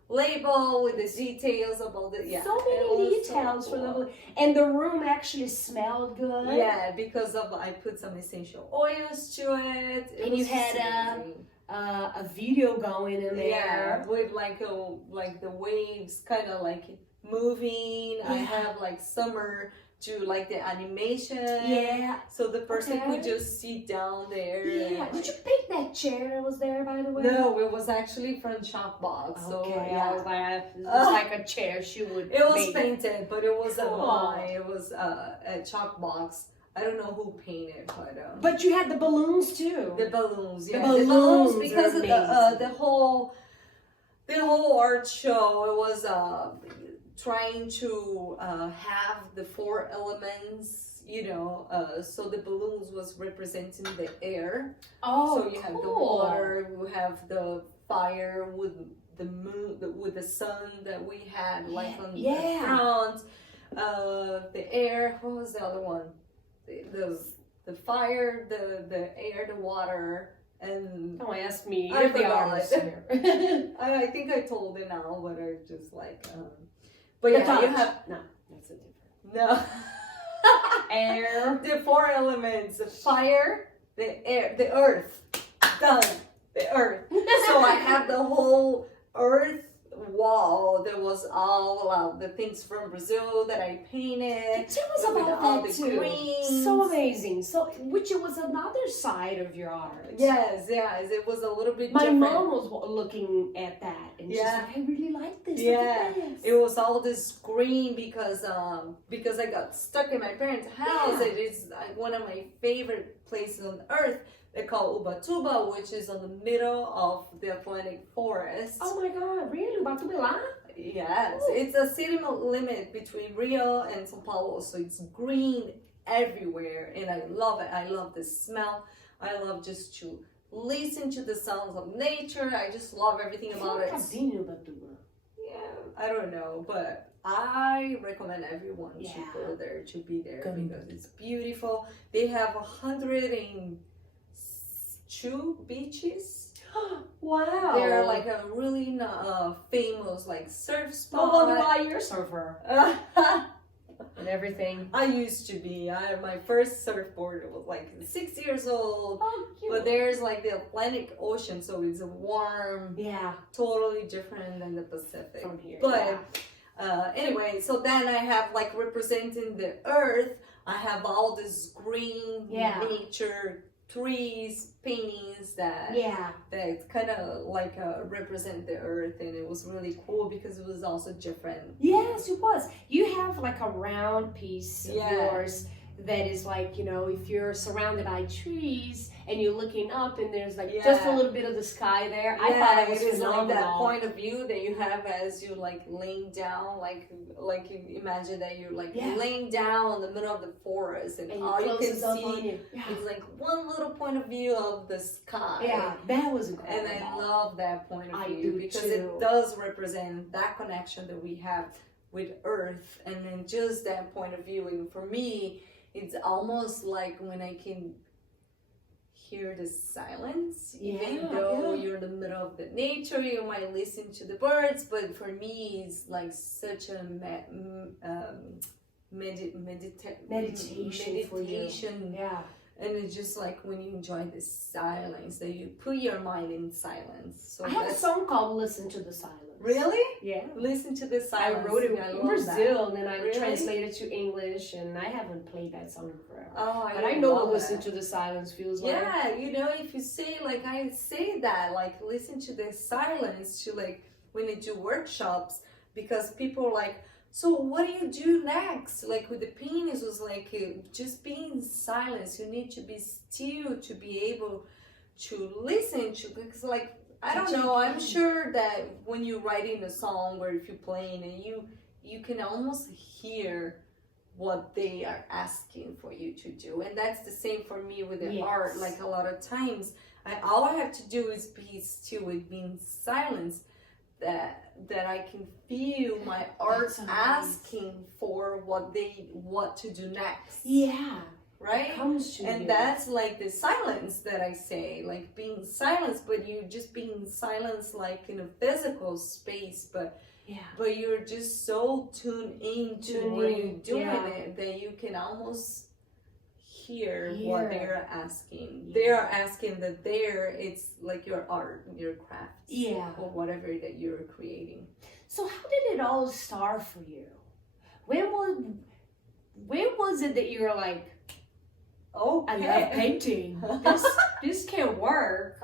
label with the details about the so many details for the and the room actually smelled good. Yeah, because of I put some essential oils to it. And you had a video going in there. Yeah, with like the waves kind of like moving. I have like summer to like the animation. Yeah. So the person could just sit down there. Yeah. Did you pick that chair that was there, by the way? No, it was actually from Chalkbox. So I was like, it was like a chair she would. It was painted, but it was it was a Chalkbox. I don't know who painted, but you had the balloons too. The balloons, yeah. The balloons because of the whole art show. It was trying to have the 4 elements, you know. So the balloons was representing the air. Oh, so you have the water, you have the fire with the moon, with the sun that we had, like on the front. The air. What was the other one? The fire, the air, the water, and don't ask me. You're the artist here. I think I told it now, but I just like. But yeah, you have no. That's a different. No. Air. The 4 elements: the fire, the air, the earth. Done. The earth. So I have the whole earth wall. There was all the things from Brazil that I painted. Tell us about that too. Greens. So amazing. So, which was another side of your art. Yes. It was a little bit My different. mom was looking at that, and she's like, I really like this. Yeah, it was all this green because I got stuck in my parents' house. It is one of my favorite places on earth. They call Ubatuba, which is in the middle of the Atlantic forest. Oh my God, really? Ubatuba lá? Yes, it's a city limit between Rio and São Paulo, so it's green everywhere, and I love it. I love the smell. I love just to listen to the sounds of nature. I just love everything about it. Ubatuba. Yeah, I don't know, but I recommend everyone to go there, to be there, because it's beautiful. They have 102 beaches. Wow. They're like a really famous like surf spot. No wonder why you're a surfer. And everything. I used to be. My first surfboard was like 6 years old. Oh, cute. But there's like the Atlantic Ocean, so it's warm. Yeah. Totally different than the Pacific. From here. But anyway, so then I have like representing the earth. I have all this green nature, trees, paintings that kind of like represent the earth, and it was really cool because it was also different. Yes, it was. You have like a round piece of yours that is like, you know, if you're surrounded by trees and you're looking up and there's like just a little bit of the sky there. I thought it was phenomenal. Like that point of view that you have as you like laying down, like you imagine that you're like laying down in the middle of the forest, and all you can see is like one little point of view of the sky. Yeah, that was incredible. And I love that point of view because it does represent that connection that we have with Earth, and then just that point of view. And for me, it's almost like when I can hear the silence, even though you're in the middle of the nature, you might listen to the birds, but for me, it's like such a meditation for you. Yeah. And it's just like when you enjoy the silence, that you put your mind in silence. So I have a song called Listen to the Silence. Really? Yeah. Listen to the silence. I wrote it in Brazil, and then I Really? translated it to English, and I haven't played that song in forever. Oh, but I know what Listen to the Silence feels like. Yeah, you know, if you say, like I say that, like listen to the silence, to like when you do workshops, because people are like, so what do you do next? Like with the penis was like, just being in silence. You need to be still to be able to listen to, because like, I don't know, I'm sure that when you're writing a song or if you're playing, and you can almost hear what they are asking for you to do. And that's the same for me with the art. Like a lot of times, all I have to do is be still with being silent, that I can feel my art asking for what to do next. Yeah. right? Comes to and you. that's like the silence that I say, like being silenced, but you just being silenced like in a physical space, but you're just so tuned into what you're doing it that you can almost hear what they're asking. They are asking that it's like your art, your craft, or whatever that you're creating. So how did it all start for you? When was it that you were like, oh, I love painting. This can work.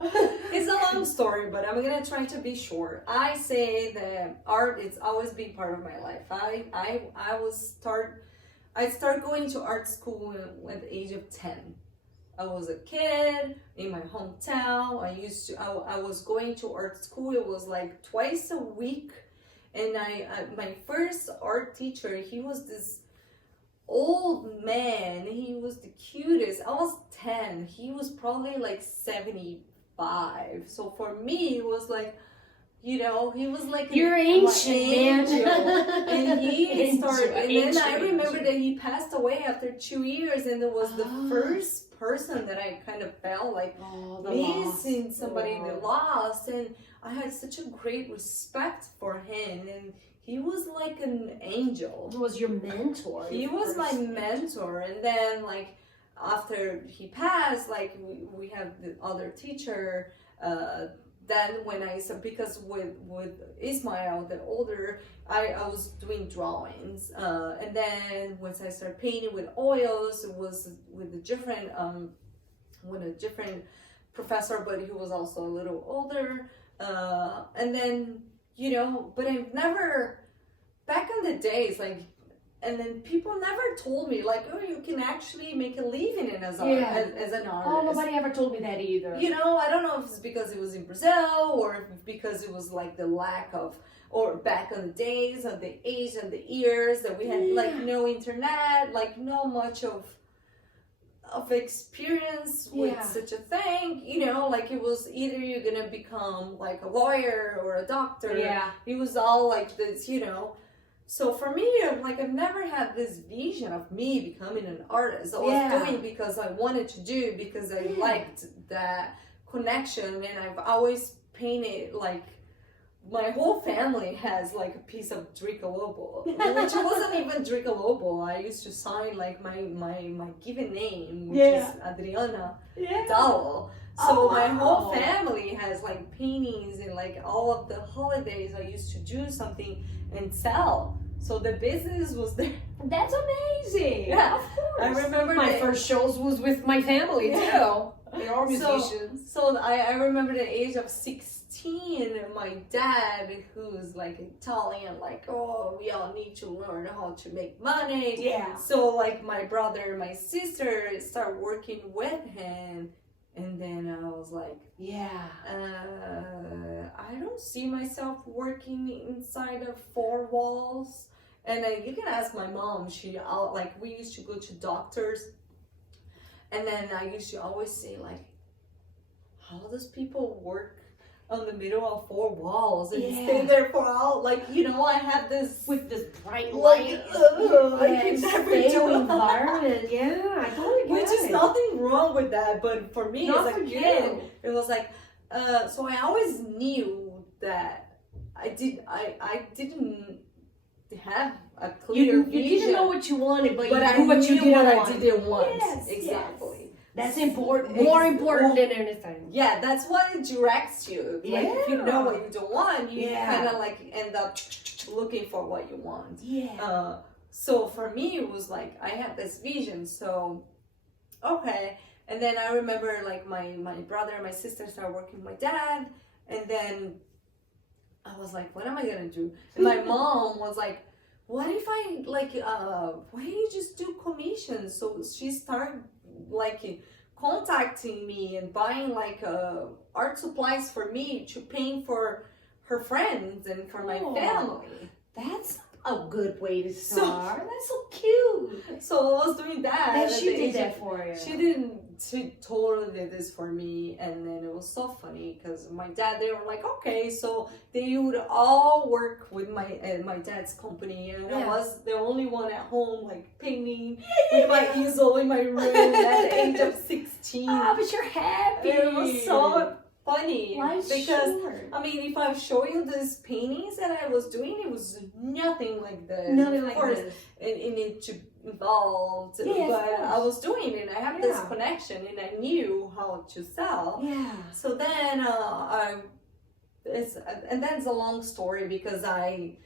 It's a long story, but I'm gonna try to be short. I say that art it's always been part of my life. I started going to art school at the age of 10. I was a kid in my hometown. I was going to art school. It was like twice a week, and my first art teacher, he was this old man. He was the cutest. I was 10. He was probably like 75. So for me, it was like, he was like you're ancient, man. And he started, and then I remember that he passed away after 2 years, and it was the first person that I kind of felt like missing somebody they lost, and I had such a great respect for him, and he was like an angel. He was your mentor. He was my mentor, and then like after he passed, like we have the other teacher. Then when because with Ismail, the older, I was doing drawings, and then once I started painting with oils, it was with a different professor, but he was also a little older, and then but I've never, back in the days, like. And then people never told me, like, oh, you can actually make a living as an artist. Oh, nobody ever told me that either. I don't know if it's because it was in Brazil or if because it was like the lack of, or back in the days of the age and the years that we had like no internet, like no much of experience with such a thing. Like it was either you're gonna become like a lawyer or a doctor. It was all like this, So for me, like I've never had this vision of me becoming an artist. I was doing because I wanted to do, because I liked that connection, and I've always painted like my whole family has like a piece of Drica Lobo, which wasn't even Drica Lobo. I used to sign like my given name, which is Adriana Dowell. So my whole family has like paintings, and like all of the holidays I used to do something and sell. So the business was there. That's amazing. Yeah, of course. I remember my first shows was with my family too. They're all musicians. So I remember the age of 16, my dad, who's like Italian, like, oh, we all need to learn how to make money. Yeah. So like my brother and my sister started working with him. And then I was like, I don't see myself working inside of 4 walls. And you can ask my mom. Like we used to go to doctors, and then I used to always say like, how does people work on the middle of 4 walls and stay there for all, like, I have this with this bright light, stable environment. I totally get Which is nothing wrong with that, but for me as a kid, it was like, so I always knew that I didn't have a clear vision. You didn't know what you wanted, but you I knew what you didn't want. Yes, exactly. That's important. More important than anything. Yeah, that's what it directs you. Like if you know what you don't want, you kind of like end up looking for what you want. So for me, it was like I had this vision. So okay, and then I remember like my brother and my sister started working with my dad, and then I was like, what am I gonna do? And my mom was like, what if I like why don't you just do commissions? So she started like contacting me and buying like art supplies for me to paint for her friends and for my family. That's a good way to start. That's so cute. So I was doing that. And she did that for you. She totally did this for me. And then it was so funny because my dad, they were like, okay. So they would all work with my dad's company. And I was the only one at home, like painting with my easel in my room at the age of 16. Oh, but you're happy. It was so funny. Because, sure. I mean, if I show you these paintings that I was doing, it was nothing like this. Nothing of like course, this. It needed to involved, but I was doing it. I have this connection, and I knew how to sell. Yeah. So then, and that's a long story because I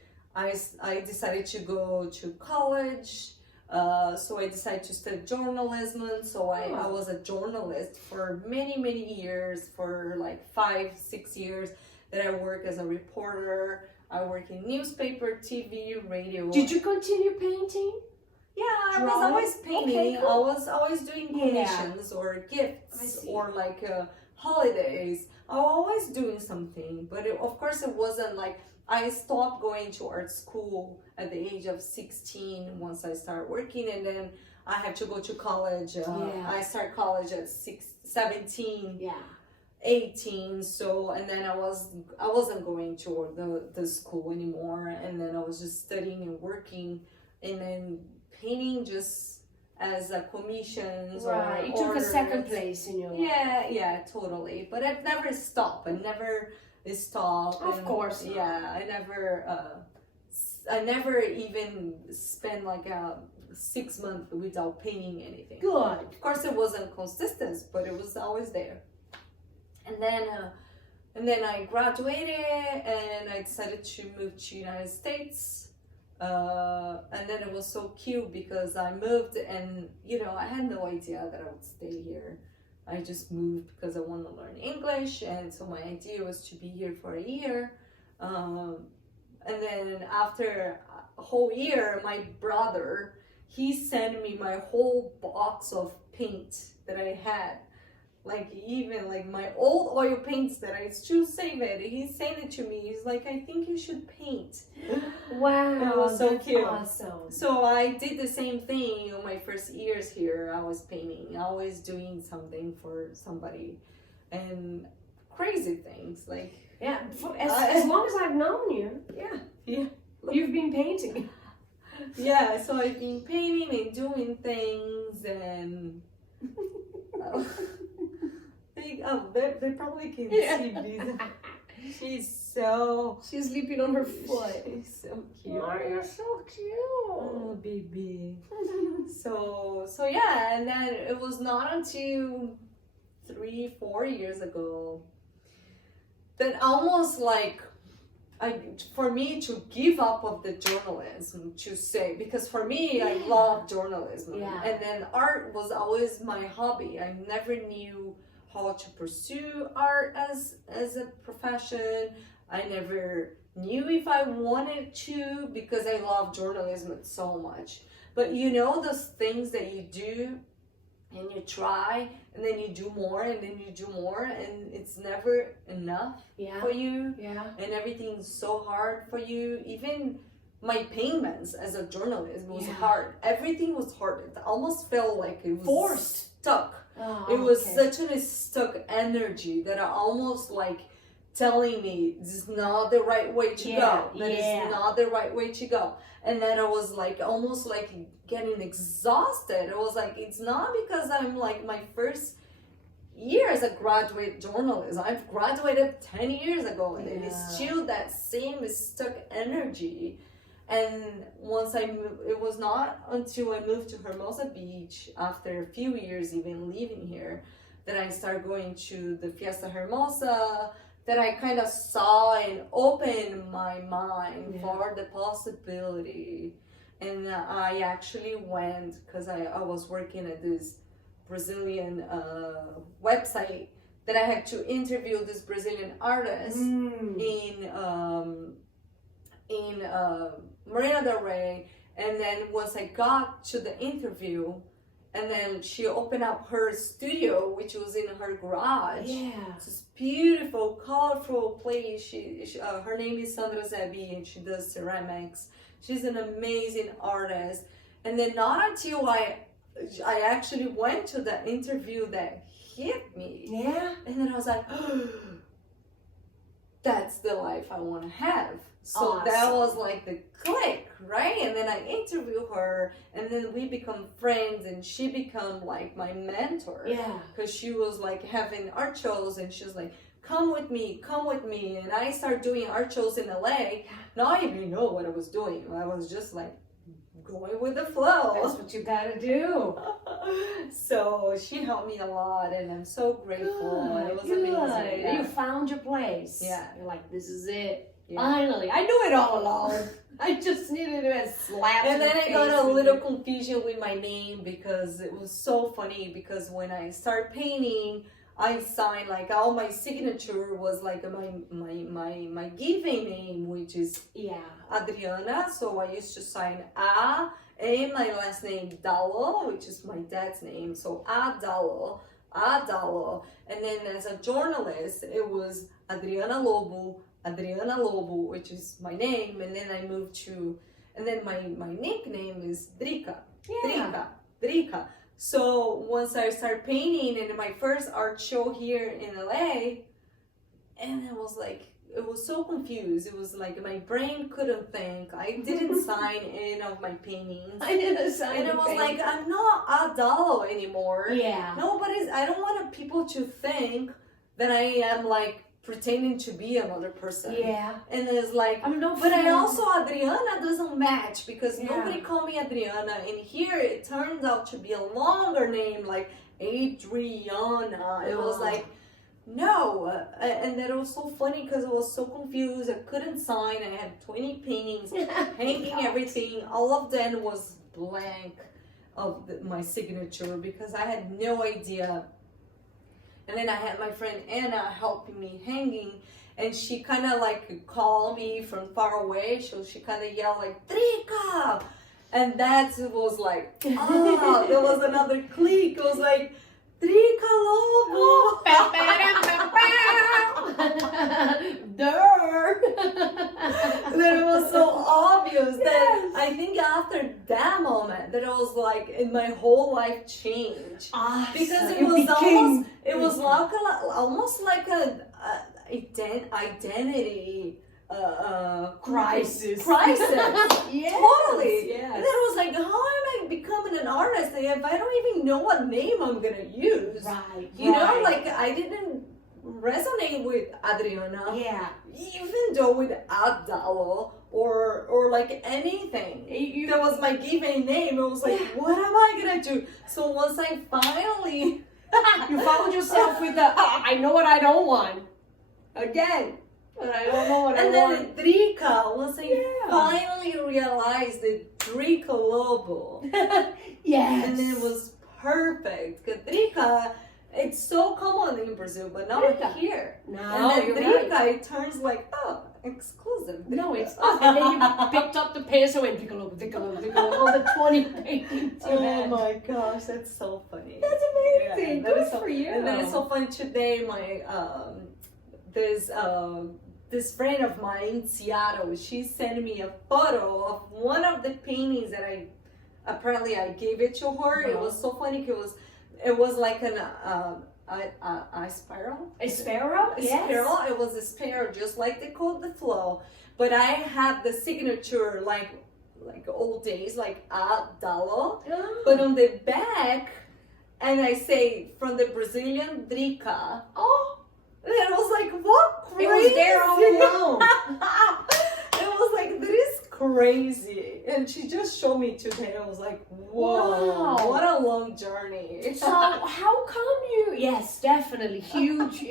decided to go to college. So I decided to study journalism. So I was a journalist for many years, for like 5-6 years that I worked as a reporter. I work in newspaper, TV, radio. Did you continue painting? Yeah, I was always painting. Okay, cool. I was always doing commissions or gifts or like holidays. I was always doing something. But of course it wasn't like, I stopped going to art school at the age of 16 once I started working, and then I had to go to college. I started college at 17. Yeah. 18, so, and then I wasn't going to the school anymore, and then I was just studying and working, and then painting just as a commissions or It took a second place in your life. Yeah, totally. But I've never stopped. Of course. I never even spent like 6 months without painting anything. Good. Of course, it wasn't consistent, but it was always there. And then I graduated and I decided to move to United States. And then it was so cute because I moved and, I had no idea that I would stay here. I just moved because I wanted to learn English. And so my idea was to be here for a year. And then after a whole year, my brother, he sent me my whole box of paint that I had. Like even like my old oil paints that I still save it. He sent it to me. He's like, I think you should paint. Wow, it was so cute. Awesome. So I did the same thing in my first years here. I was painting, always doing something for somebody, and crazy things like as long as I've known you, you've been painting. Yeah, so I've been painting and doing things and. They probably can see Lisa. She's sleeping on her foot. She's so cute. Oh, you're so cute. Oh, baby. So yeah, and then it was not until 3-4 years ago that almost like for me to give up of the journalism, to say, because for me I love journalism, and then art was always my hobby. I never knew how to pursue art as a profession. I never knew if I wanted to because I love journalism so much. But those things that you do and you try and then you do more and then you do more and it's never enough for you. And everything's so hard for you. Even my payments as a journalist was hard. Everything was hard. It almost felt like it was forced, stuck. It was such a stuck energy that I almost like telling me this is not the right way to go. That is not the right way to go. And then I was like almost like getting exhausted. I was like, it's not because I'm like my first year as a graduate journalist. I've graduated 10 years ago and it's still that same stuck energy. And once I moved, it was not until I moved to Hermosa Beach after a few years even living here that I started going to the Fiesta Hermosa, that I kind of saw and opened my mind for the possibility. And I actually went because I was working at this Brazilian website that I had to interview this Brazilian artist in Marina del Rey. And then once I got to the interview, and then she opened up her studio, which was in her garage. It's this beautiful, colorful place. Her name is Sandra Zebi, and she does ceramics. She's an amazing artist. And then not until I actually went to the interview that hit me. Yeah. And then I was like, that's the life I want to have. So that was like the click, right? And then I interview her, and then we become friends, and she become like my mentor. Yeah. Because she was like having art shows, and she was like, come with me. And I started doing art shows in LA. Not even know what I was doing. I was just like going with the flow. That's what you gotta do. So she helped me a lot, and I'm so grateful. It was amazing. Yeah. You found your place. Yeah. You're like, this is it. Yeah. Finally. I knew it all along. I just needed a slap. And then I got a little confusion with my name, because it was so funny, because when I started painting, I signed like all my signature was like my given name, which is Adriana. So I used to sign A, and my last name Dallo, which is my dad's name. So Dallo. And then as a journalist, it was Adriana Lobo, which is my name. And then I moved to, and then my nickname is Drika. Drika. So once I started painting, and my first art show here in LA, and it was so confused. It was like my brain couldn't think. I didn't sign any of my paintings. I didn't sign. And it was like, I'm not Adalo anymore. Yeah. I don't want people to think that I am like pretending to be another person. Yeah. And it's like, I also, Adriana doesn't match, because nobody called me Adriana. And here it turned out to be a longer name, like Adriana. It was like, no. And that was so funny, because I was so confused. I couldn't sign. I had 20 paintings, hanging everything. All of them was blank of my signature, because I had no idea. And then I had my friend Anna helping me hanging, and she kind of like called me from far away. So she kind of yelled like, Trika! And that was like, there was another click. It was like, Trika Lobo! Then it was so obvious that I think after that moment that it was like, in my whole life changed. Because it was almost like a identity crisis. Yes. Totally. Yes. And then it was like, how am I becoming an artist if I don't even know what name I'm gonna use? Right. You know, like I didn't resonate with Adriana. Yeah. Even though with Adalo or like anything. That was my given name. It was like, what am I gonna do? So once I finally you found yourself with the I know what I don't want. Again. But I don't know what I want. And then Drika, once I finally realized the Drika Lobo. Yes. And then it was perfect. Because Drika, it's so common in Brazil, but not here. No, and then you're Drika, right. it turns like, exclusive. Drika. No, it's not. And then you picked up the pencil and Drika Lobo, all the 20 paintings you had. Oh my gosh, that's so funny. That's amazing. Yeah, Good for you. And then it's so funny today, my this friend of mine in Seattle, she sent me a photo of one of the paintings that I gave it to her. It was so funny because it was like a spiral. A sparrow? Yes. Sparrow. It was a sparrow, just like they called the flow. But I had the signature like old days, like Dallo. But on the back, and I say from the Brazilian Drika. And it was like, what crazy? It was there all along. It was like, that is crazy. And she just showed me today. I was like, whoa, what a long journey. So how come you, yes, definitely, huge.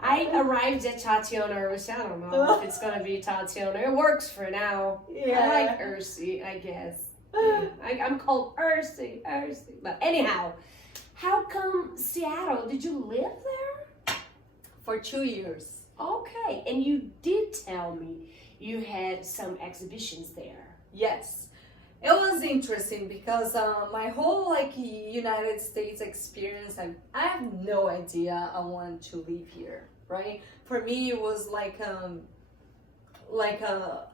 I arrived at Tatiana Ursi. I don't know if it's going to be Tatiana. It works for now. Yeah. I like Ursi, I guess. I'm called Ursi. But anyhow, how come Seattle? Did you live there? For 2 years. Okay, and you did tell me you had some exhibitions there. Yes, it was interesting because my whole United States experience, I have no idea I want to live here, right? For me, it was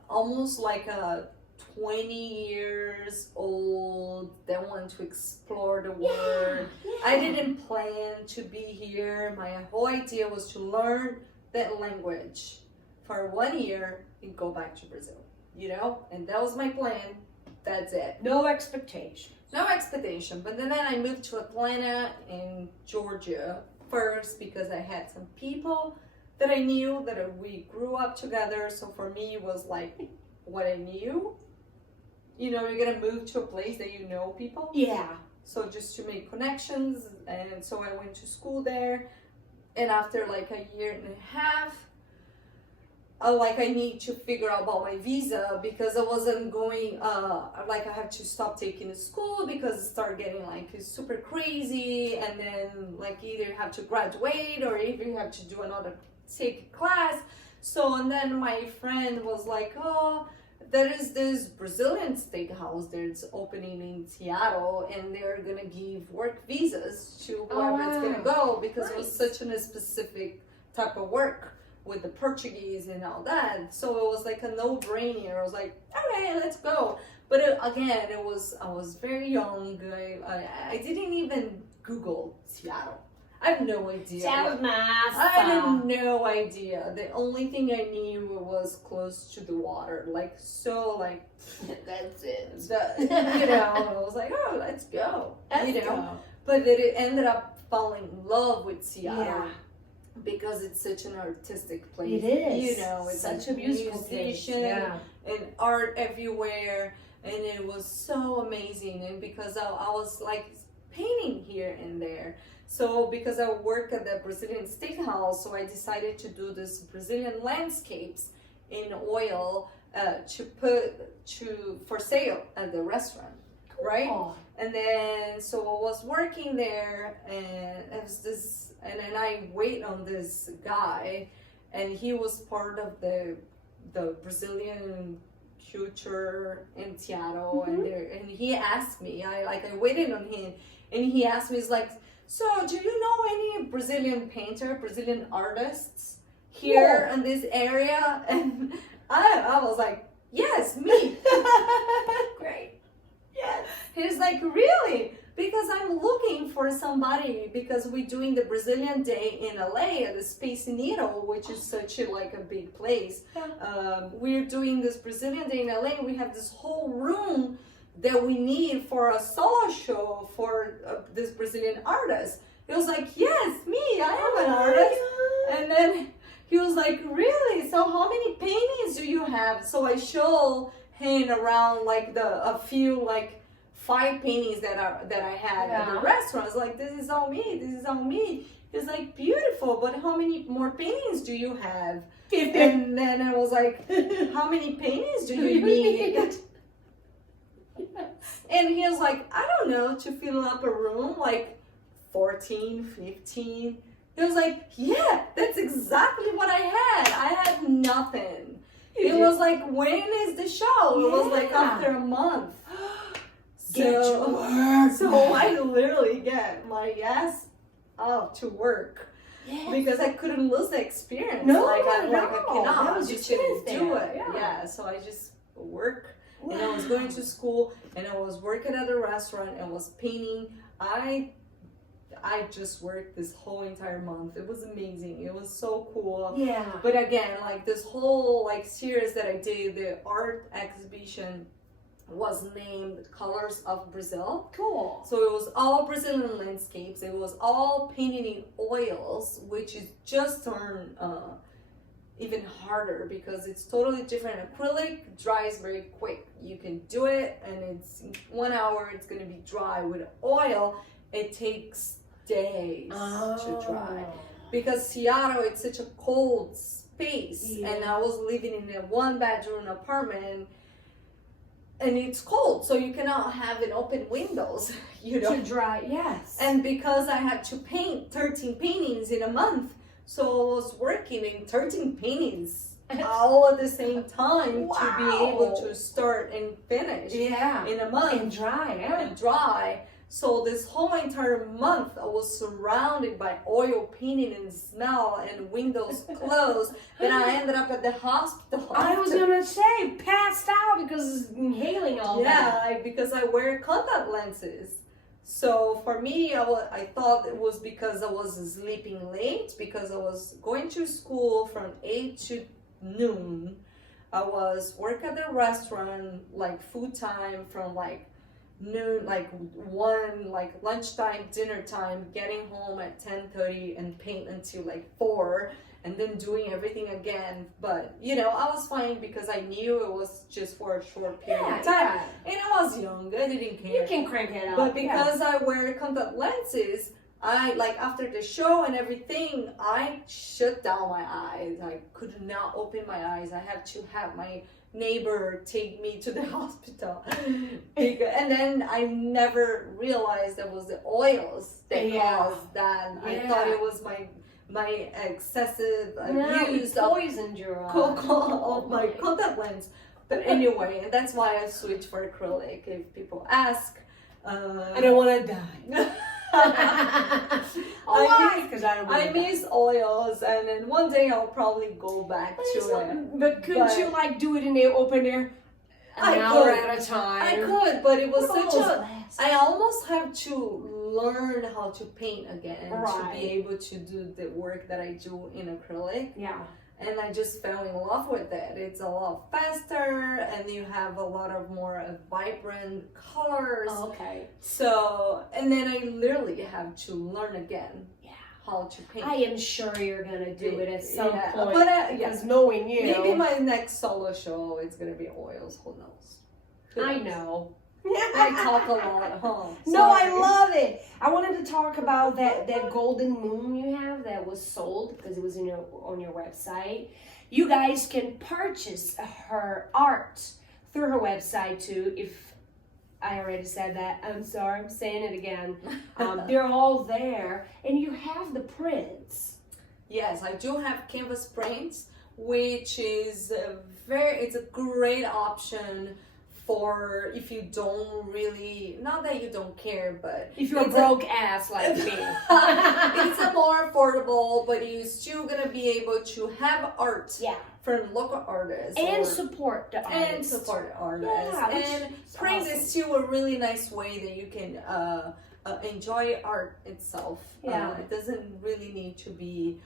almost like a 20 years old that want to explore the world. I didn't plan to be here. My whole idea was to learn that language for 1 year and go back to Brazil, you know? And that was my plan. That's it. No expectation. No expectation. But then I moved to Atlanta in Georgia first because I had some people that I knew that we grew up together. So for me, it was like what I knew. You know, you're gonna move to a place that you know people. Yeah. So just to make connections. And so I went to school there. And after like a year and a half, I need to figure out about my visa because I wasn't going, I had to stop taking school because it started getting like super crazy, and then like either you have to graduate or if you have to do another take class. So, and then my friend was like, oh, there is this Brazilian steakhouse that's opening in Seattle and they're gonna give work visas to whoever it's gonna go because it was such a specific type of work with the Portuguese and all that. So it was like a no-brainer. I was like, okay, let's go. But I was very young. I didn't even Google Seattle. I have no idea. Seattle's nice. I had no idea. The only thing I knew was close to the water. Like, so like, that's it. You know, I was like, oh, let's go. Let's go. go. But it ended up falling in love with Seattle. Yeah. Because it's such an artistic place. It is. You know, it's such a beautiful place. Yeah. And art everywhere. And it was so amazing. And because I was like painting here and there. So because I work at the Brazilian steakhouse, so I decided to do this Brazilian landscapes in oil for sale at the restaurant. Cool. Right? And then, so I was working there, and it was this, and then I wait on this guy, and he was part of the Brazilian culture in Seattle, and he asked me, I waited on him, and he asked me, he's like, so do you know any Brazilian painter, Brazilian artists here in this area? And I was like, yes, me. Great. Yes. He's like, really? Because I'm looking for somebody, because we're doing the Brazilian Day in LA at the Space Needle, which is such a big place. Yeah. We're doing this Brazilian Day in LA. We have this whole room that we need for a solo show for this Brazilian artist. He was like, yes, me, I am an artist. And then he was like, really? So how many paintings do you have? So I show him around like a few 5 paintings that I had at the restaurant. I was like, this is all me, this is all me. He's like, beautiful, but how many more paintings do you have? And then I was like, how many paintings do you need? And he was like, I don't know, to fill up a room, like 14, 15. He was like, yeah, that's exactly what I had. I had nothing. It was like, when is the show? It was like after a month. So I literally get my ass out to work. Yes. Because I couldn't lose the experience. No, I that cannot. was You just couldn't do there. it. Yeah. So I just work. And I was going to school, and I was working at a restaurant, and was painting. I just worked this whole entire month. It was amazing. It was so cool. Yeah. But again, this whole series that I did, the art exhibition was named Colors of Brazil. Cool. So it was all Brazilian landscapes. It was all painted in oils, which is just turned even harder because it's totally different. Acrylic dries very quick. You can do it, and it's 1 hour. It's gonna be dry. With oil, it takes days to dry because Seattle, it's such a cold space, and I was living in a 1-bedroom apartment. And it's cold, so you cannot have an open windows, To dry, yes. And because I had to paint 13 paintings in a month, so I was working in 13 paintings all at the same time to be able to start and finish in a month. And dry, And dry. So this whole entire month I was surrounded by oil painting and smell and windows closed. Then I ended up at the hospital. I was gonna say passed out because inhaling all that. Yeah, because I wear contact lenses. So for me, I thought it was because I was sleeping late, because I was going to school from 8 to noon. I was work at the restaurant like full time from like noon, like 1, like lunchtime, dinner time, getting home at 10:30 and paint until like 4, and then doing everything again. But you know, I was fine because I knew it was just for a short period of time. And I was young, I didn't care. You can crank it up. But because I wear contact lenses, I like after the show and everything, I shut down my eyes. I could not open my eyes. I had to have my neighbor take me to the hospital. And then I never realized that was the oils that caused that. I thought it was my excessive use poisoned your of my contact lens. But anyway, and that's why I switched for acrylic. If people ask, I don't want to die. Why? Because I miss oils, and then one day I'll probably go back to it. But couldn't you like do it in the open air? An hour at a time. I could, but it was I almost have to learn how to paint again to be able to do the work that I do in acrylic. Yeah. And I just fell in love with it. It's a lot faster, and you have a lot of more vibrant colors. Oh, okay. So, and then I literally have to learn again how to paint. I am sure you're gonna do it at some point. But because knowing you, maybe my next solo show it's gonna be oils. Who knows? I know. I talk a lot, huh? No, I love it. I wanted to talk about that golden moon you have that was sold because it was on your website. You guys can purchase her art through her website too. If I already said that, I'm sorry, I'm saying it again. They're all there, and you have the prints. Yes, I do have canvas prints, which is it's a great option for if you don't really, not that you don't care, but if you're a broke ass like me. It's a more affordable, but you're still gonna be able to have art from local artists and support the artists. And print is still a really nice way that you can enjoy art itself. It doesn't really need to be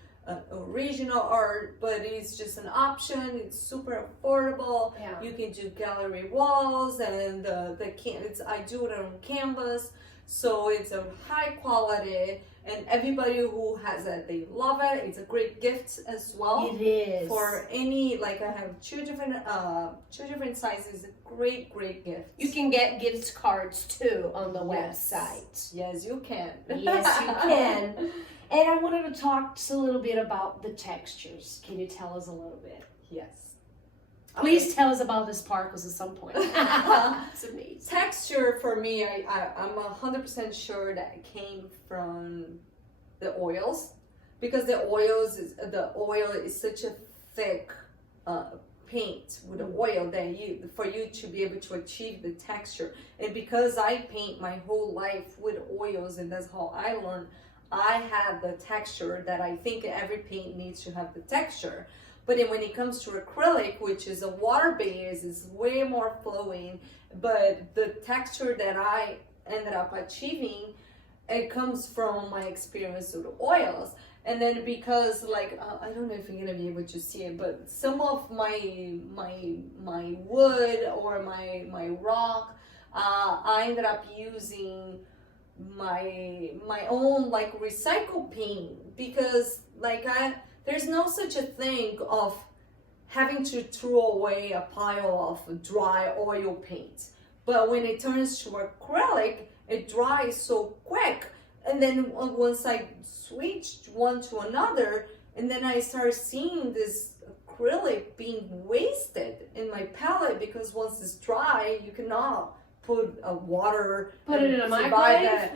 original art, but it's just an option. It's super affordable. You can do gallery walls, and I do it on canvas, so it's a high quality, and everybody who has it, they love it. It's a great gift as well. It is for any, like I have two different sizes. A great gift. You can get gift cards too on the website. Yes, you can. Yes, you can. And I wanted to talk just a little bit about the textures. Can you tell us a little bit? Yes. Please tell us about the sparkles at some point. It's amazing. Texture for me, I'm 100% sure that it came from the oils, because the oil is such a thick paint with the oil that for you to be able to achieve the texture. And because I paint my whole life with oils, and that's how I learned, I have the texture that I think every paint needs to have the texture. But then when it comes to acrylic, which is a water base, is way more flowing. But the texture that I ended up achieving, it comes from my experience with oils. And then because I don't know if you're gonna be able to see it, but some of my wood or my rock, I ended up using my own recycle paint, because there's no such a thing of having to throw away a pile of dry oil paint. But when it turns to acrylic, it dries so quick. And then once I switched one to another, and then I started seeing this acrylic being wasted in my palette, because once it's dry, you cannot put a water, put it in a microwave.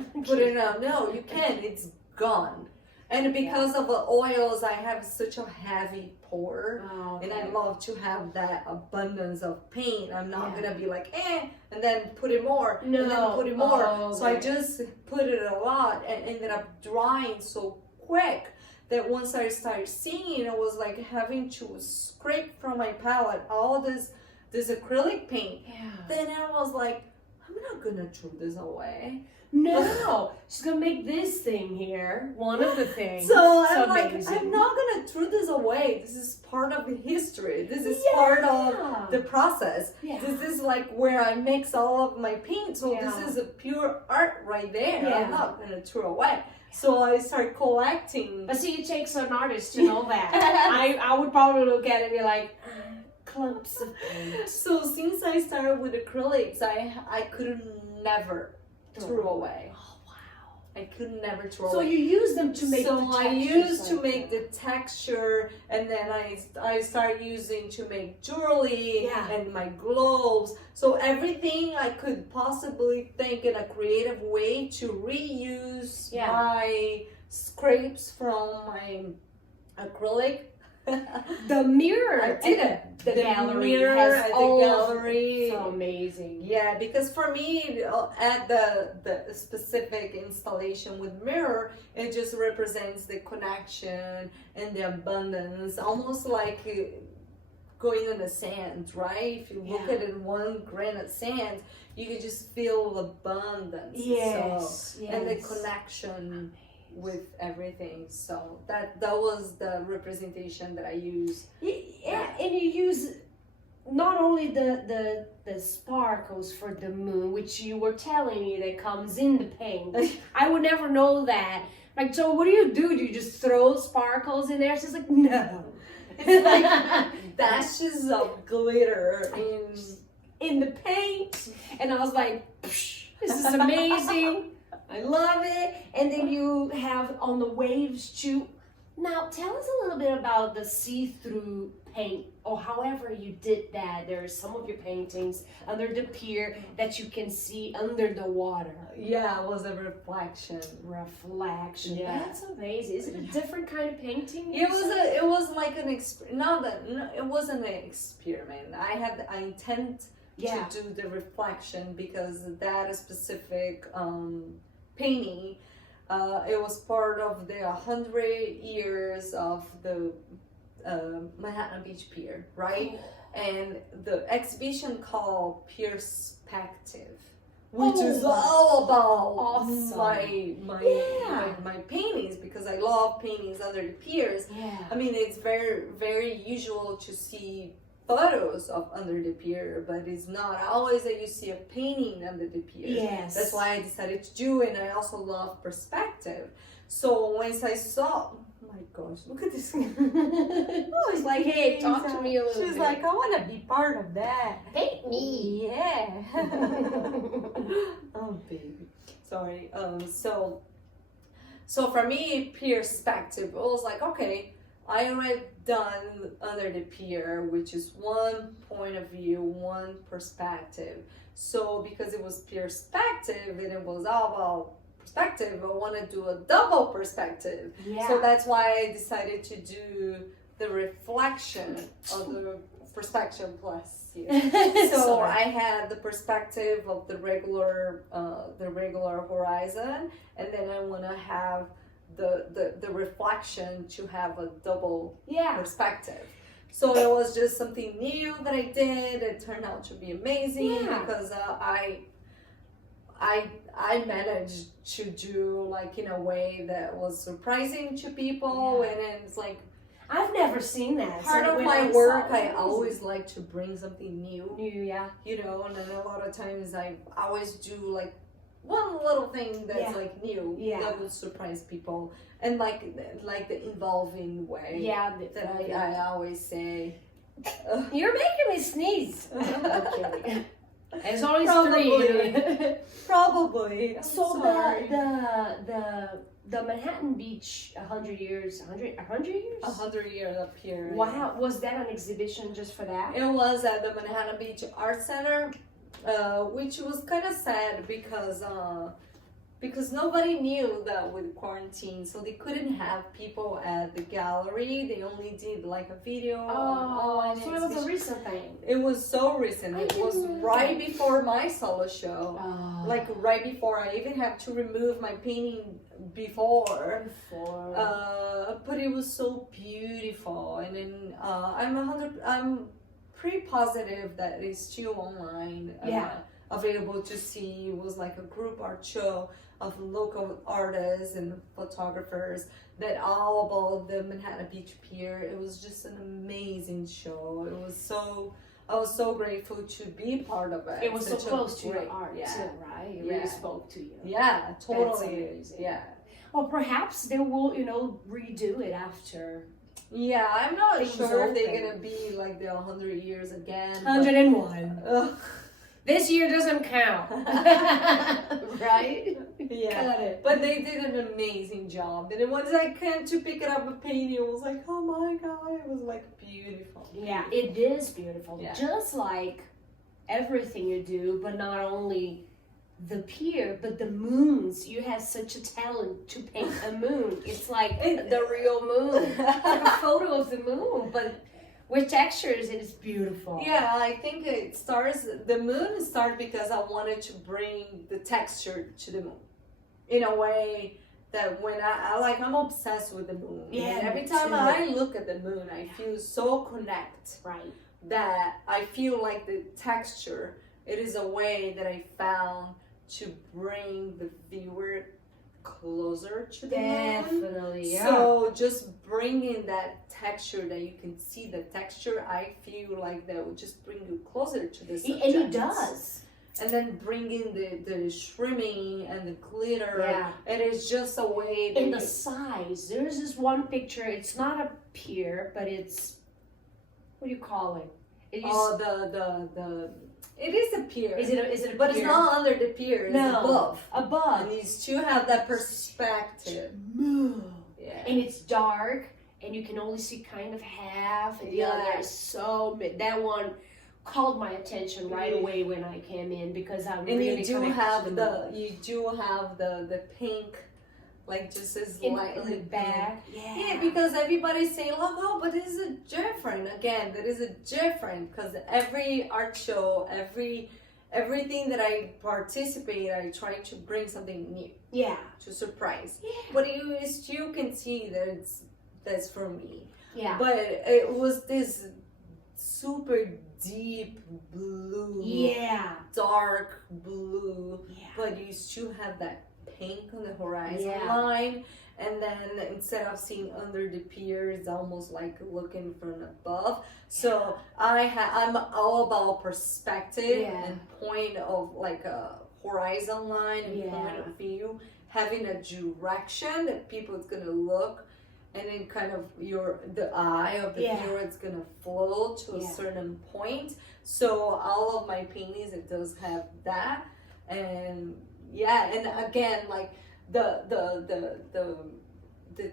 No, you can. It's gone. And because of the oils, I have such a heavy pour. Oh, okay. And I love to have that abundance of paint. I'm not gonna be like, and then put it more, and then put it more. Oh, so I just put it a lot and ended up drying so quick that once I started seeing, I was like having to scrape from my palette all this acrylic paint. Yeah. Then I was like, I'm not gonna throw this away. No, she's gonna make this thing here, one of the things. So It's I'm like, amazing. I'm not gonna throw this away. This is part of the history. This is part of the process. Yeah. This is like where I mix all of my paint. So this is a pure art right there. Yeah. I'm not gonna throw away. So I start collecting. But see, it takes an artist to know that. I would probably look at it and be like, clumps of paint. So since I started with acrylics, I could never throw away. Oh, wow. I could never throw So away. you use them to make the So I textures used to like make that. the texture, and then I start using to make jewelry and my gloves. So everything I could possibly think in a creative way to reuse my scrapes from my acrylic. The mirror I did it. The gallery mirror has at the all gallery. so amazing. Yeah, because for me, at the specific installation with mirror, it just represents the connection and the abundance, almost like going on the sand, right? If you look at it one grain of sand, you can just feel abundance. Yes, so, and the connection with everything. So that was the representation that I use. Yeah, and you use not only the sparkles for the moon, which you were telling me that comes in the paint. I would never know that. Like, so what do? Do you just throw sparkles in there? She's like, no. It's like dashes of glitter in the paint. And I was like, this is amazing. I love it. And then you have on the waves too. Now tell us a little bit about the see-through paint, or however you did that. There are some of your paintings under the pier that you can see under the water. Yeah, it was a reflection. Yeah, that's amazing. Is it a different kind of painting? It was like an it wasn't an experiment. I had the intent to do the reflection because that specific painting, it was part of the 100 years of the Manhattan Beach Pier, right? And the exhibition called Perspective, which is all about my paintings, because I love paintings under the piers. Yeah. I mean, it's very, very usual to see photos of under the pier, but it's not always that you see a painting under the pier. Yes. That's why I decided to do it, and I also love perspective. So once I saw, oh my gosh, look at this. She's like, hey, talk to me a little bit. She's like, I want to be part of that. Paint me. Yeah. Oh, baby. Sorry. So for me, perspective, it was like, okay, I already done under the pier, which is one point of view, one perspective. So because it was perspective and it was all about perspective, I want to do a double perspective. Yeah. So that's why I decided to do the reflection of the perspective plus. So I had the perspective of the regular horizon, and then I want to have the reflection to have a double perspective. So it was just something new that I did. It turned out to be amazing because I managed to do like in a way that was surprising to people, and it's like I've never seen that. part of my work. I always like to bring something new. You know, and then a lot of times I always do like one little thing that's like new that will surprise people, and like the involving way that I always say. You're making me sneeze. Okay. It's always Probably. 3. Probably. I'm So sorry. the Manhattan Beach 100 years? 100 years up here. Wow, was that an exhibition just for that? It was at the Manhattan Beach Art Center, which was kind of sad because because nobody knew that with quarantine, so they couldn't have people at the gallery. They only did like a video. So it was a recent thing. It was so recent. It was right before my solo show. Like right before. I even had to remove my painting before. But it was so beautiful. And then I'm pretty positive that it's still online. Available to see. It was like a group art show of local artists and photographers that all about the Manhattan Beach Pier. It was just an amazing show. I was so grateful to be part of it. It was so close to your art too, right? It really spoke to you. Yeah, totally. Yeah. Well, perhaps they will, redo it after. Yeah, I'm not sure if they're gonna be like the 100 years again. 101. This year doesn't count. Right? Yeah. Got it. But they did an amazing job. And once I came to pick it up a painting, it was like, oh my God, it was like beautiful. Yeah, it is beautiful. Yeah. Just like everything you do, but not only the pier, but the moons. You have such a talent to paint a moon. It's like the real moon. Like a photo of the moon, but with textures, it is beautiful. Yeah, I think the moon started because I wanted to bring the texture to the moon in a way that when I'm obsessed with the moon. Yeah, and every time I look at the moon, I feel so connect. Right. That I feel like the texture, it is a way that I found to bring the viewer closer to the moon. Definitely, yeah. So just bringing that texture, that you can see the texture, I feel like that will just bring you closer to the subject. And it does. And then bringing the shrimming and the glitter, it is just a way that and the size. There's this one picture, it's not a pier, but it's, what do you call it? It is a pier. Is it a pier? But it's not under the pier, it's above. Above. And these two have that perspective. Yeah. And it's dark, and you can only see kind of half, and the other is so big. That one called my attention right away when I came in, because I'm really you do have the pink, like just as lightly back. Yeah, because everybody's saying, look, oh, but this is different. Again, that is a different, because every art show, everything that I participate, I try to bring something new. Yeah. To surprise. Yeah. But you still can see that that's for me. Yeah. But it was this super deep blue. Yeah. Dark blue. Yeah. But you still have that pink on the horizon line, and then instead of seeing under the pier, it's almost like looking from above. So I'm all about perspective and point of like a horizon line and point of view, having a direction that people is gonna look, and then kind of the eye of the viewer is gonna flow to a certain point. So all of my paintings, it does have that. And and again, like the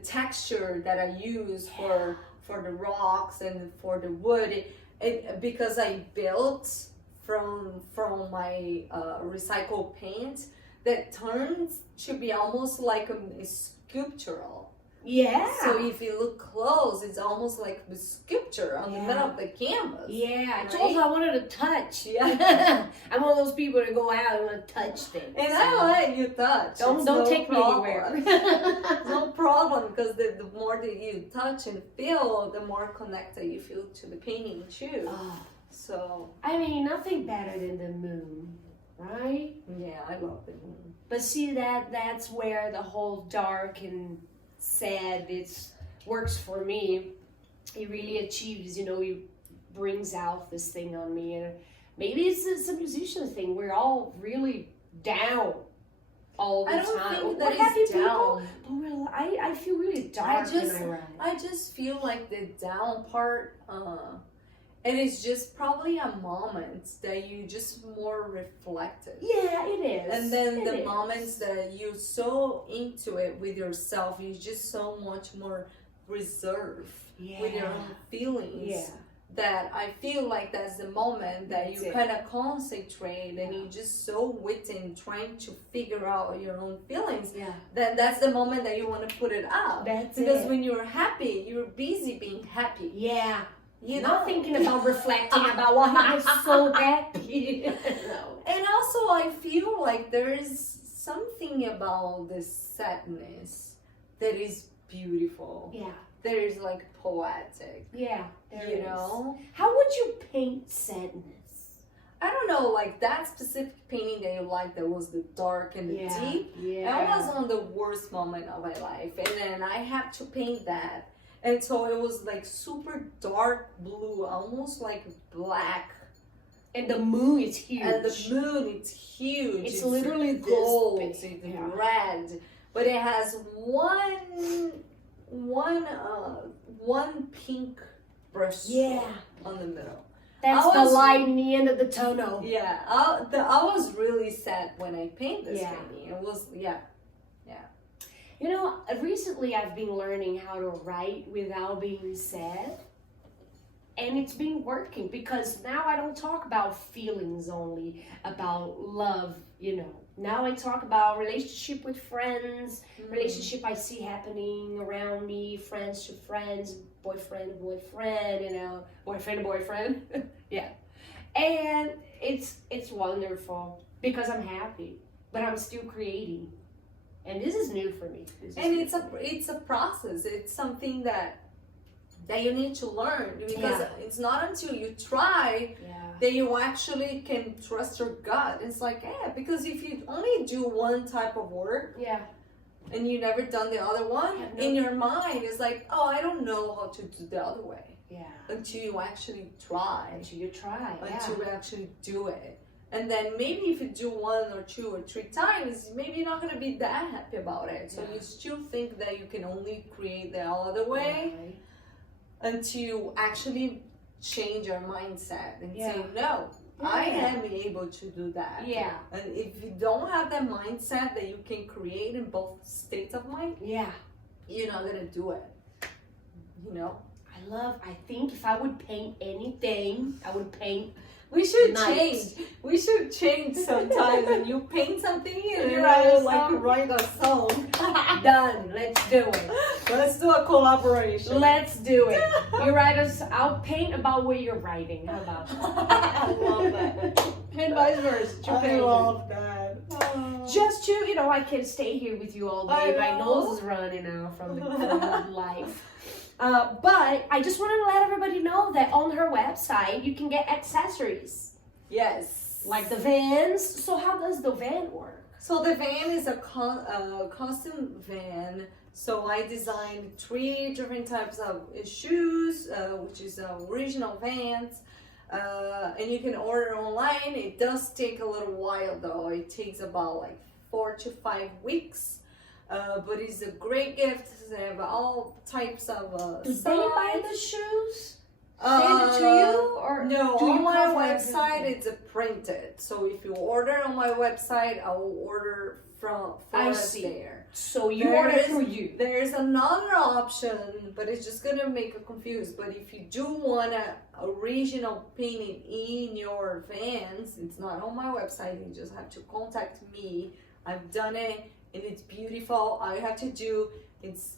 texture that I use for the rocks and for the wood, it because I built from my recycled paint, that turns to be almost like a sculptural. Yeah. So if you look close, it's almost like the sculpture on the middle of the canvas. Yeah, I told her I wanted to touch. Yeah. I'm one of those people that go out and want to touch things. And I let you touch. Don't take me anywhere. No problem, because the more that you touch and feel, the more connected you feel to the painting too. Oh. So I mean, nothing better than the moon, right? Yeah, I love the moon. But see, that's where the whole dark and sad works for me. It really achieves, it brings out this thing on me. And maybe it's a musician thing. We're all really down all the time. I don't think we're that happy is people, down. but I feel really dark when I write. I just feel like the down part, it is just probably a moment that you just more reflective. Yeah, it is. And then the moments that you're so into it with yourself, you're just so much more reserved with your own feelings. Yeah. that I feel like that's the moment that you kind of concentrate and you're just so within trying to figure out your own feelings. Then that's the moment that you want to put it out. Because when you're happy, you're busy being happy. You're not thinking about reflecting about why I'm so happy. And also I feel like there's something about this sadness that is beautiful. There is like poetic. You know? How would you paint sadness? I don't know, like that specific painting that you like that was the dark and the deep. That was on the worst moment of my life. And then I had to paint that. And so it was like super dark blue, almost like black. And the moon is huge. And the moon, it's huge. It's literally gold. this big. It's red. But it has one pink brush on the middle. That's the light in the end of the tunnel. I was really sad when I painted this painting. It was, You know, recently I've been learning how to write without being sad. And it's been working because now I don't talk about feelings only, about love, you know. Now I talk about relationship with friends, relationship I see happening around me, friends to friends, boyfriend, you know, boyfriend. And it's wonderful because I'm happy, but I'm still creating. And this is new for me. It's a process. It's something that you need to learn because it's not until you try that you actually can trust your gut. It's like, because if you only do one type of work and you never done the other one, in your mind it's like, oh, I don't know how to do the other way. Until you actually try. Until you actually do it. And then maybe if you do 1 or 2 or 3 times, maybe you're not going to be that happy about it. So you still think that you can only create the other way until you actually change your mindset and say, no, I am able to do that. And if you don't have that mindset that you can create in both states of mind, you're not going to do it. You know? I think if I would paint anything, I would paint We should change sometimes and you paint something and you write a song. Done. Let's do it. Let's do a collaboration. Let's do it. You write us, I'll paint about what you're writing. How about that? I love that. And vice versa. I love that. Just to, you know, I can stay here with you all day. My nose is running now from the life. But I just wanted to let everybody know that on her website, you can get accessories. Yes. Like the vans. So how does the van work? So the van is a custom van. So I designed 3 different types of shoes, which is original vans. And you can order online. It does take a little while though. It takes about like 4 to 5 weeks. But it's a great gift. They have all types of Do they buy the shoes? Send it to you? Or no, do you on my website it's printed. So if you order on my website, I will order from there. So you order through you. There's another option, but it's just gonna make you confused. But if you do want an original painting in your vans, it's not on my website. You just have to contact me. I've done it. And it's beautiful. All you have to do is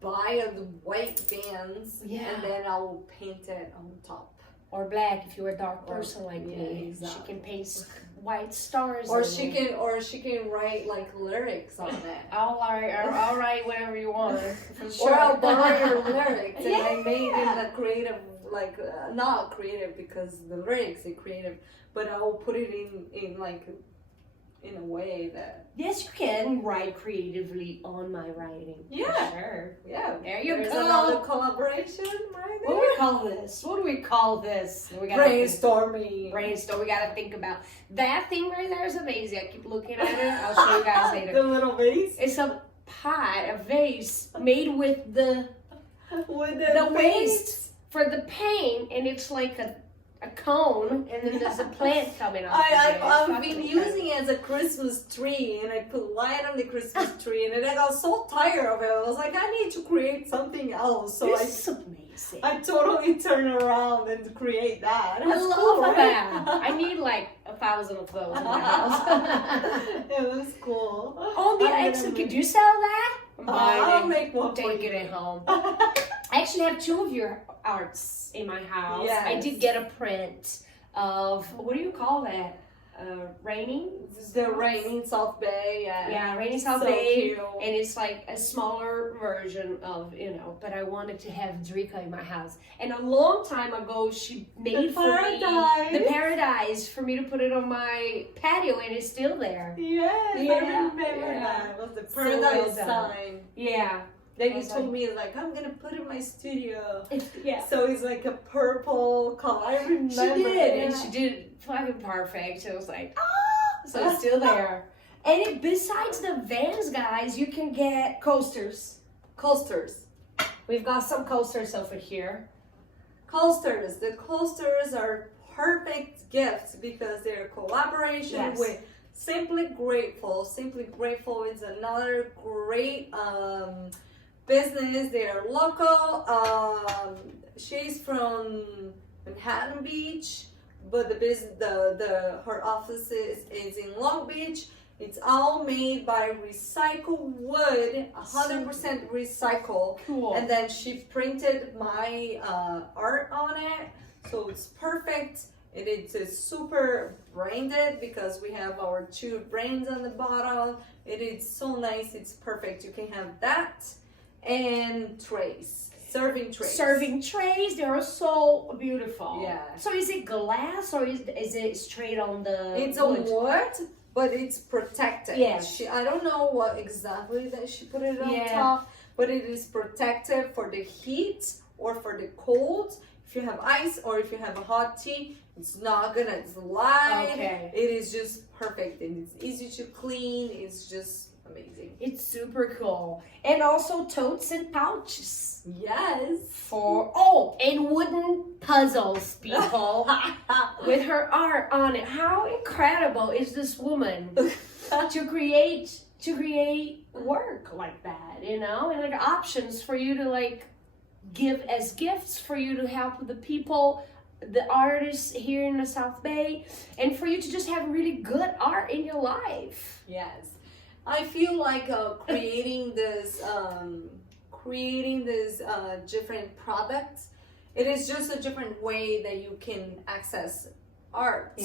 buy the white vans and then I will paint it on top. Or black if you're a dark person like me. Exactly. She can paint white stars. Or she can write like lyrics on it. I'll write whatever you want. For sure. Or I'll borrow your lyrics and I made it a creative, like not creative because the lyrics are creative, but I will put it in like in a way that yes, you can write creatively on my writing. Sure. There you go. Another collaboration right there. What do we call this? Brainstorming. We gotta think about that thing right there. Is amazing. I keep looking at it. I'll show you guys later. The little vase. It's a pot, a vase made with the waste for the paint, and it's like a cone, and then there's a plant coming off. I've been using it as a Christmas tree, and I put light on the Christmas tree, and then I got so tired of it. I was like, I need to create something else. So this is amazing. I totally turn around and create that. I love that. I need like 1,000 of those in my house. It was cool. Oh, the excellent. Could you sell that? I'll make one. Take it at home. I actually have 2 of your arts in my house. Yes. I did get a print of, what do you call that? Raining? The Raining South Bay. Yeah, Raining South So Bay. cute. And it's like a smaller version of, but I wanted to have Drika in my house. And a long time ago, she made for me the paradise for me to put it on my patio, and it's still there. Yes, Yeah, I remember that. It was the paradise sign. Yeah. Then you told me, like, I'm gonna put it in my studio. Yeah. So it's like a purple color. I remember. She did, and she did it fucking perfect. It was like, so it's still there. And besides the vans, guys, you can get coasters. Coasters. We've got some coasters over here. Coasters. The coasters are perfect gifts because they're a collaboration with Simply Grateful. Simply Grateful is another great business. They are local. She's from Manhattan Beach, but her office is in Long Beach. It's all made by recycled wood, 100% recycled. Cool. And then she printed my art on it, so it's perfect. It is super branded because we have our 2 brands on the bottom. It is so nice. It's perfect. You can have that and trays, serving trays. Serving trays, they're so beautiful. Yeah. So is it glass or is it straight on the It's wood? a wood, but it's protected. Yes. I don't know what exactly that she put it on top, but it is protected for the heat or for the cold. If you have ice or if you have a hot tea, it's not gonna slide. Okay. It is just perfect, and it's easy to clean. It's just amazing. It's super cool. And also totes and pouches. Yes. And wooden puzzles, people, with her art on it. How incredible is this woman to create work like that, and like options for you to like give as gifts, for you to help the people, the artists here in the South Bay, and for you to just have really good art in your life. Yes. I feel like creating this different products. It is just a different way that you can access art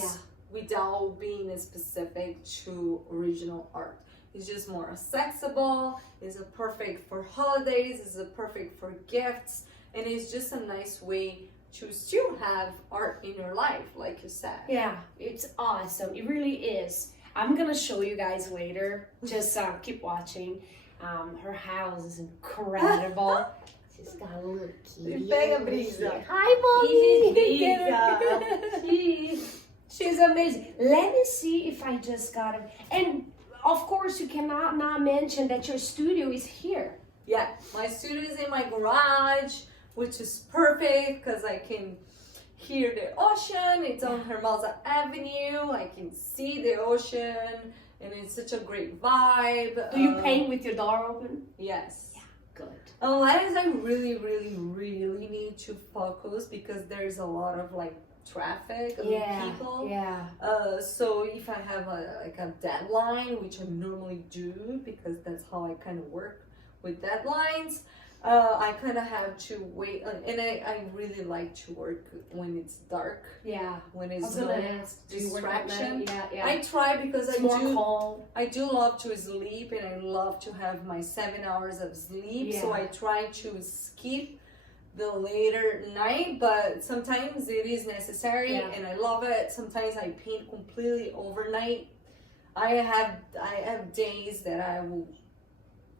without being specific to original art. It's just more accessible. It's perfect for holidays. It's perfect for gifts, and it's just a nice way to still have art in your life, like you said. Yeah, it's awesome. It really is. I'm gonna show you guys later. Just keep watching. Her house is incredible. She's got a little kitty. Pega Brisa. Hi, mommy. She's amazing. Let me see if I just got him. And of course, you cannot not mention that your studio is here. Yeah, my studio is in my garage, which is perfect because I can hear the ocean. It's on Hermosa Avenue. I can see the ocean, and it's such a great vibe. Do you paint with your door open? Yes. Yeah, good. Unless I really, really, really need to focus because there's a lot of like traffic and people. Yeah. So if I have a deadline, which I normally do because that's how I kind of work with deadlines, I kind of have to wait, and I really like to work when it's dark. Yeah. When it's no distraction. Yeah. I try because it's more calm. I do love to sleep, and I love to have my 7 hours of sleep. Yeah. So I try to skip the later night, but sometimes it is necessary, and I love it. Sometimes I paint completely overnight. I have days that I will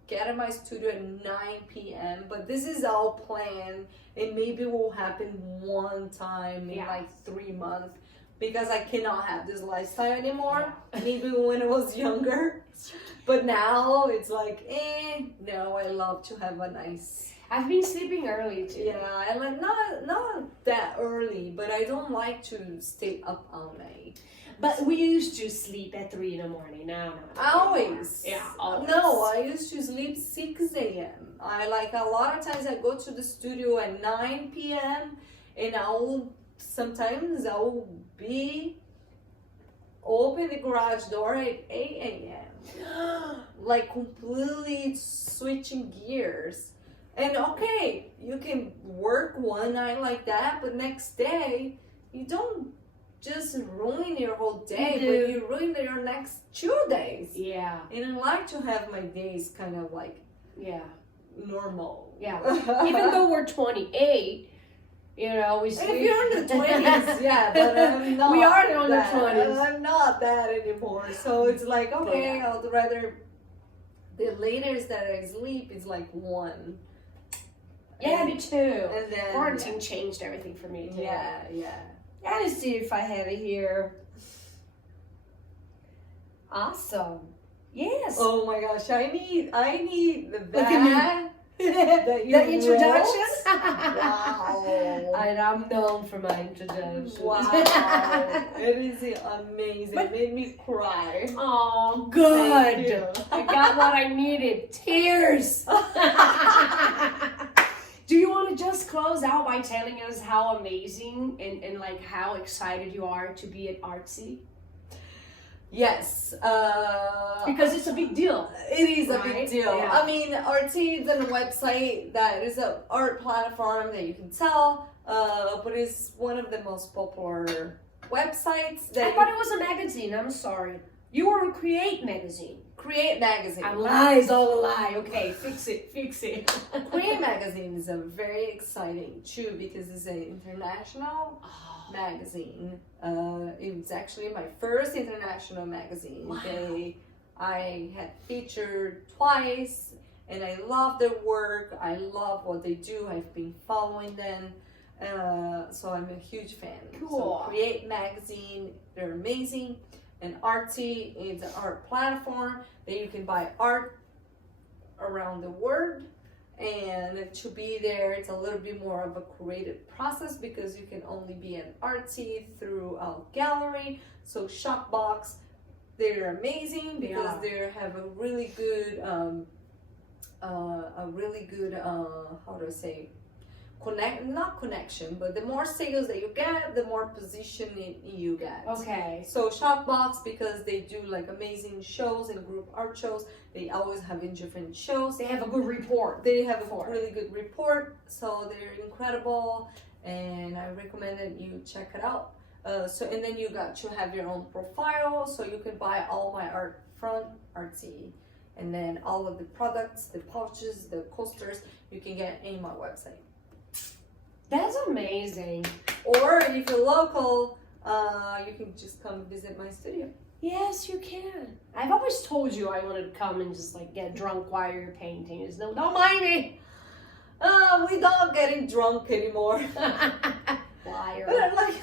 get in my studio at 9 p.m. But this is all planned, and maybe it will happen one time in like 3 months because I cannot have this lifestyle anymore. Maybe when I was younger, but now it's like, no, I love to have a nice I've been sleeping early too. Yeah, I like not that early, but I don't like to stay up all night. But we used to sleep at 3 in the morning. Now, Always. Yeah, always. No, I used to sleep 6 a.m. I like a lot of times I go to the studio at 9 p.m. and sometimes I'll be open the garage door at 8 a.m. Like completely switching gears. And okay, you can work one night like that, but next day you don't just ruin your whole day, but you ruin your next 2 days. Yeah. And I like to have my days kind of like normal. Yeah. Even though we're 28, you know, we sleep. If you're in the 20s, yeah, but I'm not. We are in the that. 20s. I'm not that anymore. So it's like, okay, I'd rather the latest that I sleep is like 1. Yeah, me too. And then quarantine changed everything for me too. Yeah. Let's see if I have it here. Awesome. Yes. Oh my gosh, I need that. The introduction? Wow. And I'm known for my introduction. Wow. It is amazing. It made me cry. Oh, good. I got what I needed. Tears. Do you want to just close out by telling us how amazing and like how excited you are to be at Artsy? Yes. Because it's a big deal. It is a big deal. Yeah. I mean, Artsy is a website that is an art platform that you can tell, but it's one of the most popular websites. I thought it was a magazine. I'm sorry. You were a Create magazine. Create magazine. A lie is all a lie. Okay, fix it. Create magazine is a very exciting too because it's an international magazine. It's actually my first international magazine. Wow. I had featured twice, and I love their work. I love what they do. I've been following them, so I'm a huge fan. Cool. So Create magazine, they're amazing. And Artsy is an art platform that you can buy art around the world. And to be there, it's a little bit more of a creative process because you can only be an Artsy through a gallery. So Shopbox, they're amazing because they have a really good, how do I say, not connection, but the more sales that you get, the more positioning you get. Okay. So Shopbox, because they do like amazing shows and group art shows, they always have in different shows. They have a good report. They have a really good report, so they're incredible, and I recommend that you check it out. And then you got to have your own profile, so you can buy all my art from Artsy. And then all of the products, the pouches, the coasters, you can get in my website. That's amazing. Or if you're local, you can just come visit my studio. Yes, you can. I've always told you I wanted to come and just like get drunk while you're painting. Don't mind me. We don't getting drunk anymore. Liar. But like,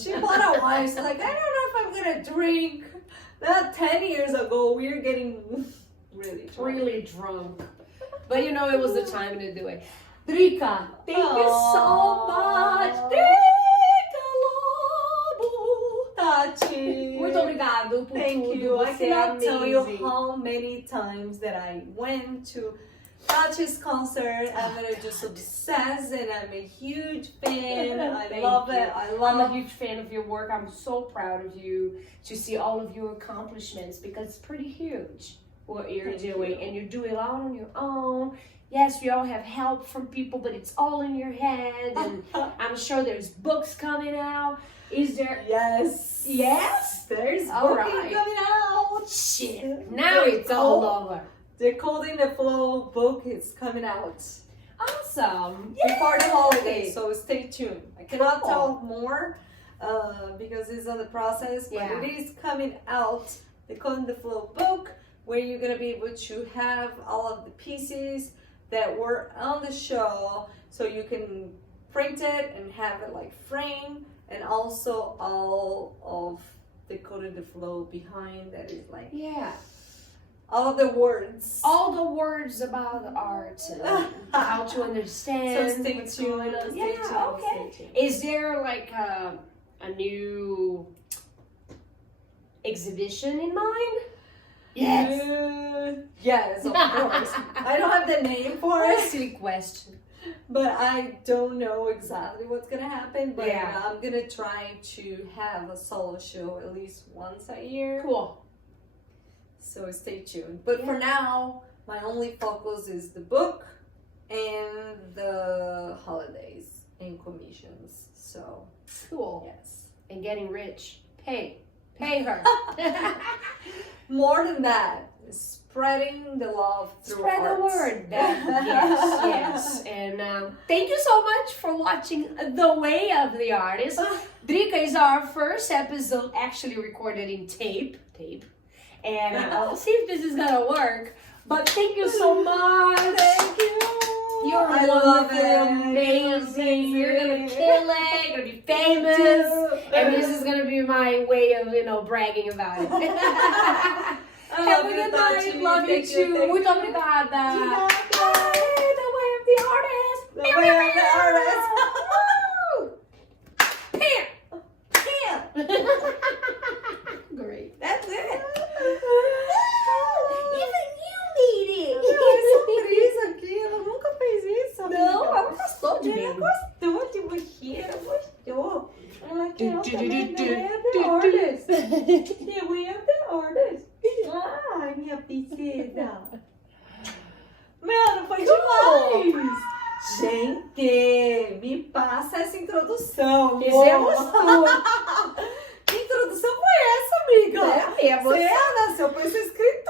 she bought a wine. She's like, I don't know if I'm gonna drink. That 10 years ago, we were getting really drunk. But you know, it was the time to do it. Drica, thank you so much. Drica Lobo. Tati. Muito obrigado por Thank tudo. you. I Você é cannot tell you amazing. how many times that I went to Tati's concert. I'm just obsessed and I'm a huge fan. I love it. I'm a huge fan of your work. I'm so proud of you to see all of your accomplishments because it's pretty huge what you're doing. And you do it all on your own. Yes, we all have help from people, but it's all in your head. And I'm sure there's books coming out. Is there? Yes. Yes? There's All books right. coming out. Shit. Now it's all over. The Coding the Flow book is coming out. Awesome. Before the Yay! holidays, so stay tuned. I cannot Cool. tell more because it's on the process, but Yeah. it is coming out. The Coding the Flow book, where you're gonna be able to have all of the pieces that were on the show, so you can print it and have it like frame, and also all of the Coding the Flow behind that is like All of the words. All the words about the art, how to understand. So stay what's tuned. going on. Stay Yeah, tuned, okay. stay tuned. Is there like a new exhibition in mind? Yes. Yes, of course. I don't have the name for What a it, silly question. but I don't know exactly what's gonna happen. But Yeah. I'm gonna try to have a solo show at least once a year. Cool. So stay tuned. But for now, my only focus is the book and the holidays and commissions. So Cool. yes. And getting rich. Pay her. More than that, spreading the love through Spread the art. word. Yes. And thank you so much for watching The Way of the Artist. Drica is our first episode actually recorded in tape. And I'll see if this is gonna work. But thank you so much. Thank you. You're I love wonderful, it. amazing. You're gonna kill it. You're gonna be famous. And this is gonna be my way of, bragging about it. Have a good night. Love you too. Muito obrigada. Bye. The Way of the Artist. The Way of the Artist. Pam. Great. That's it. Even you need it. Surpresa aqui, ela nunca fez isso. Não, amiga. ela gostou de mim. Ela gostou de você, ela gostou. Ela quer também The Way of the do, Artist. The Way of the Artist. Ai, minha princesa. Mano, foi demais. Gente, me passa essa introdução. Fizemos tudo. Que introdução foi essa, amiga? É mesmo. Você nasceu pra ser escritora.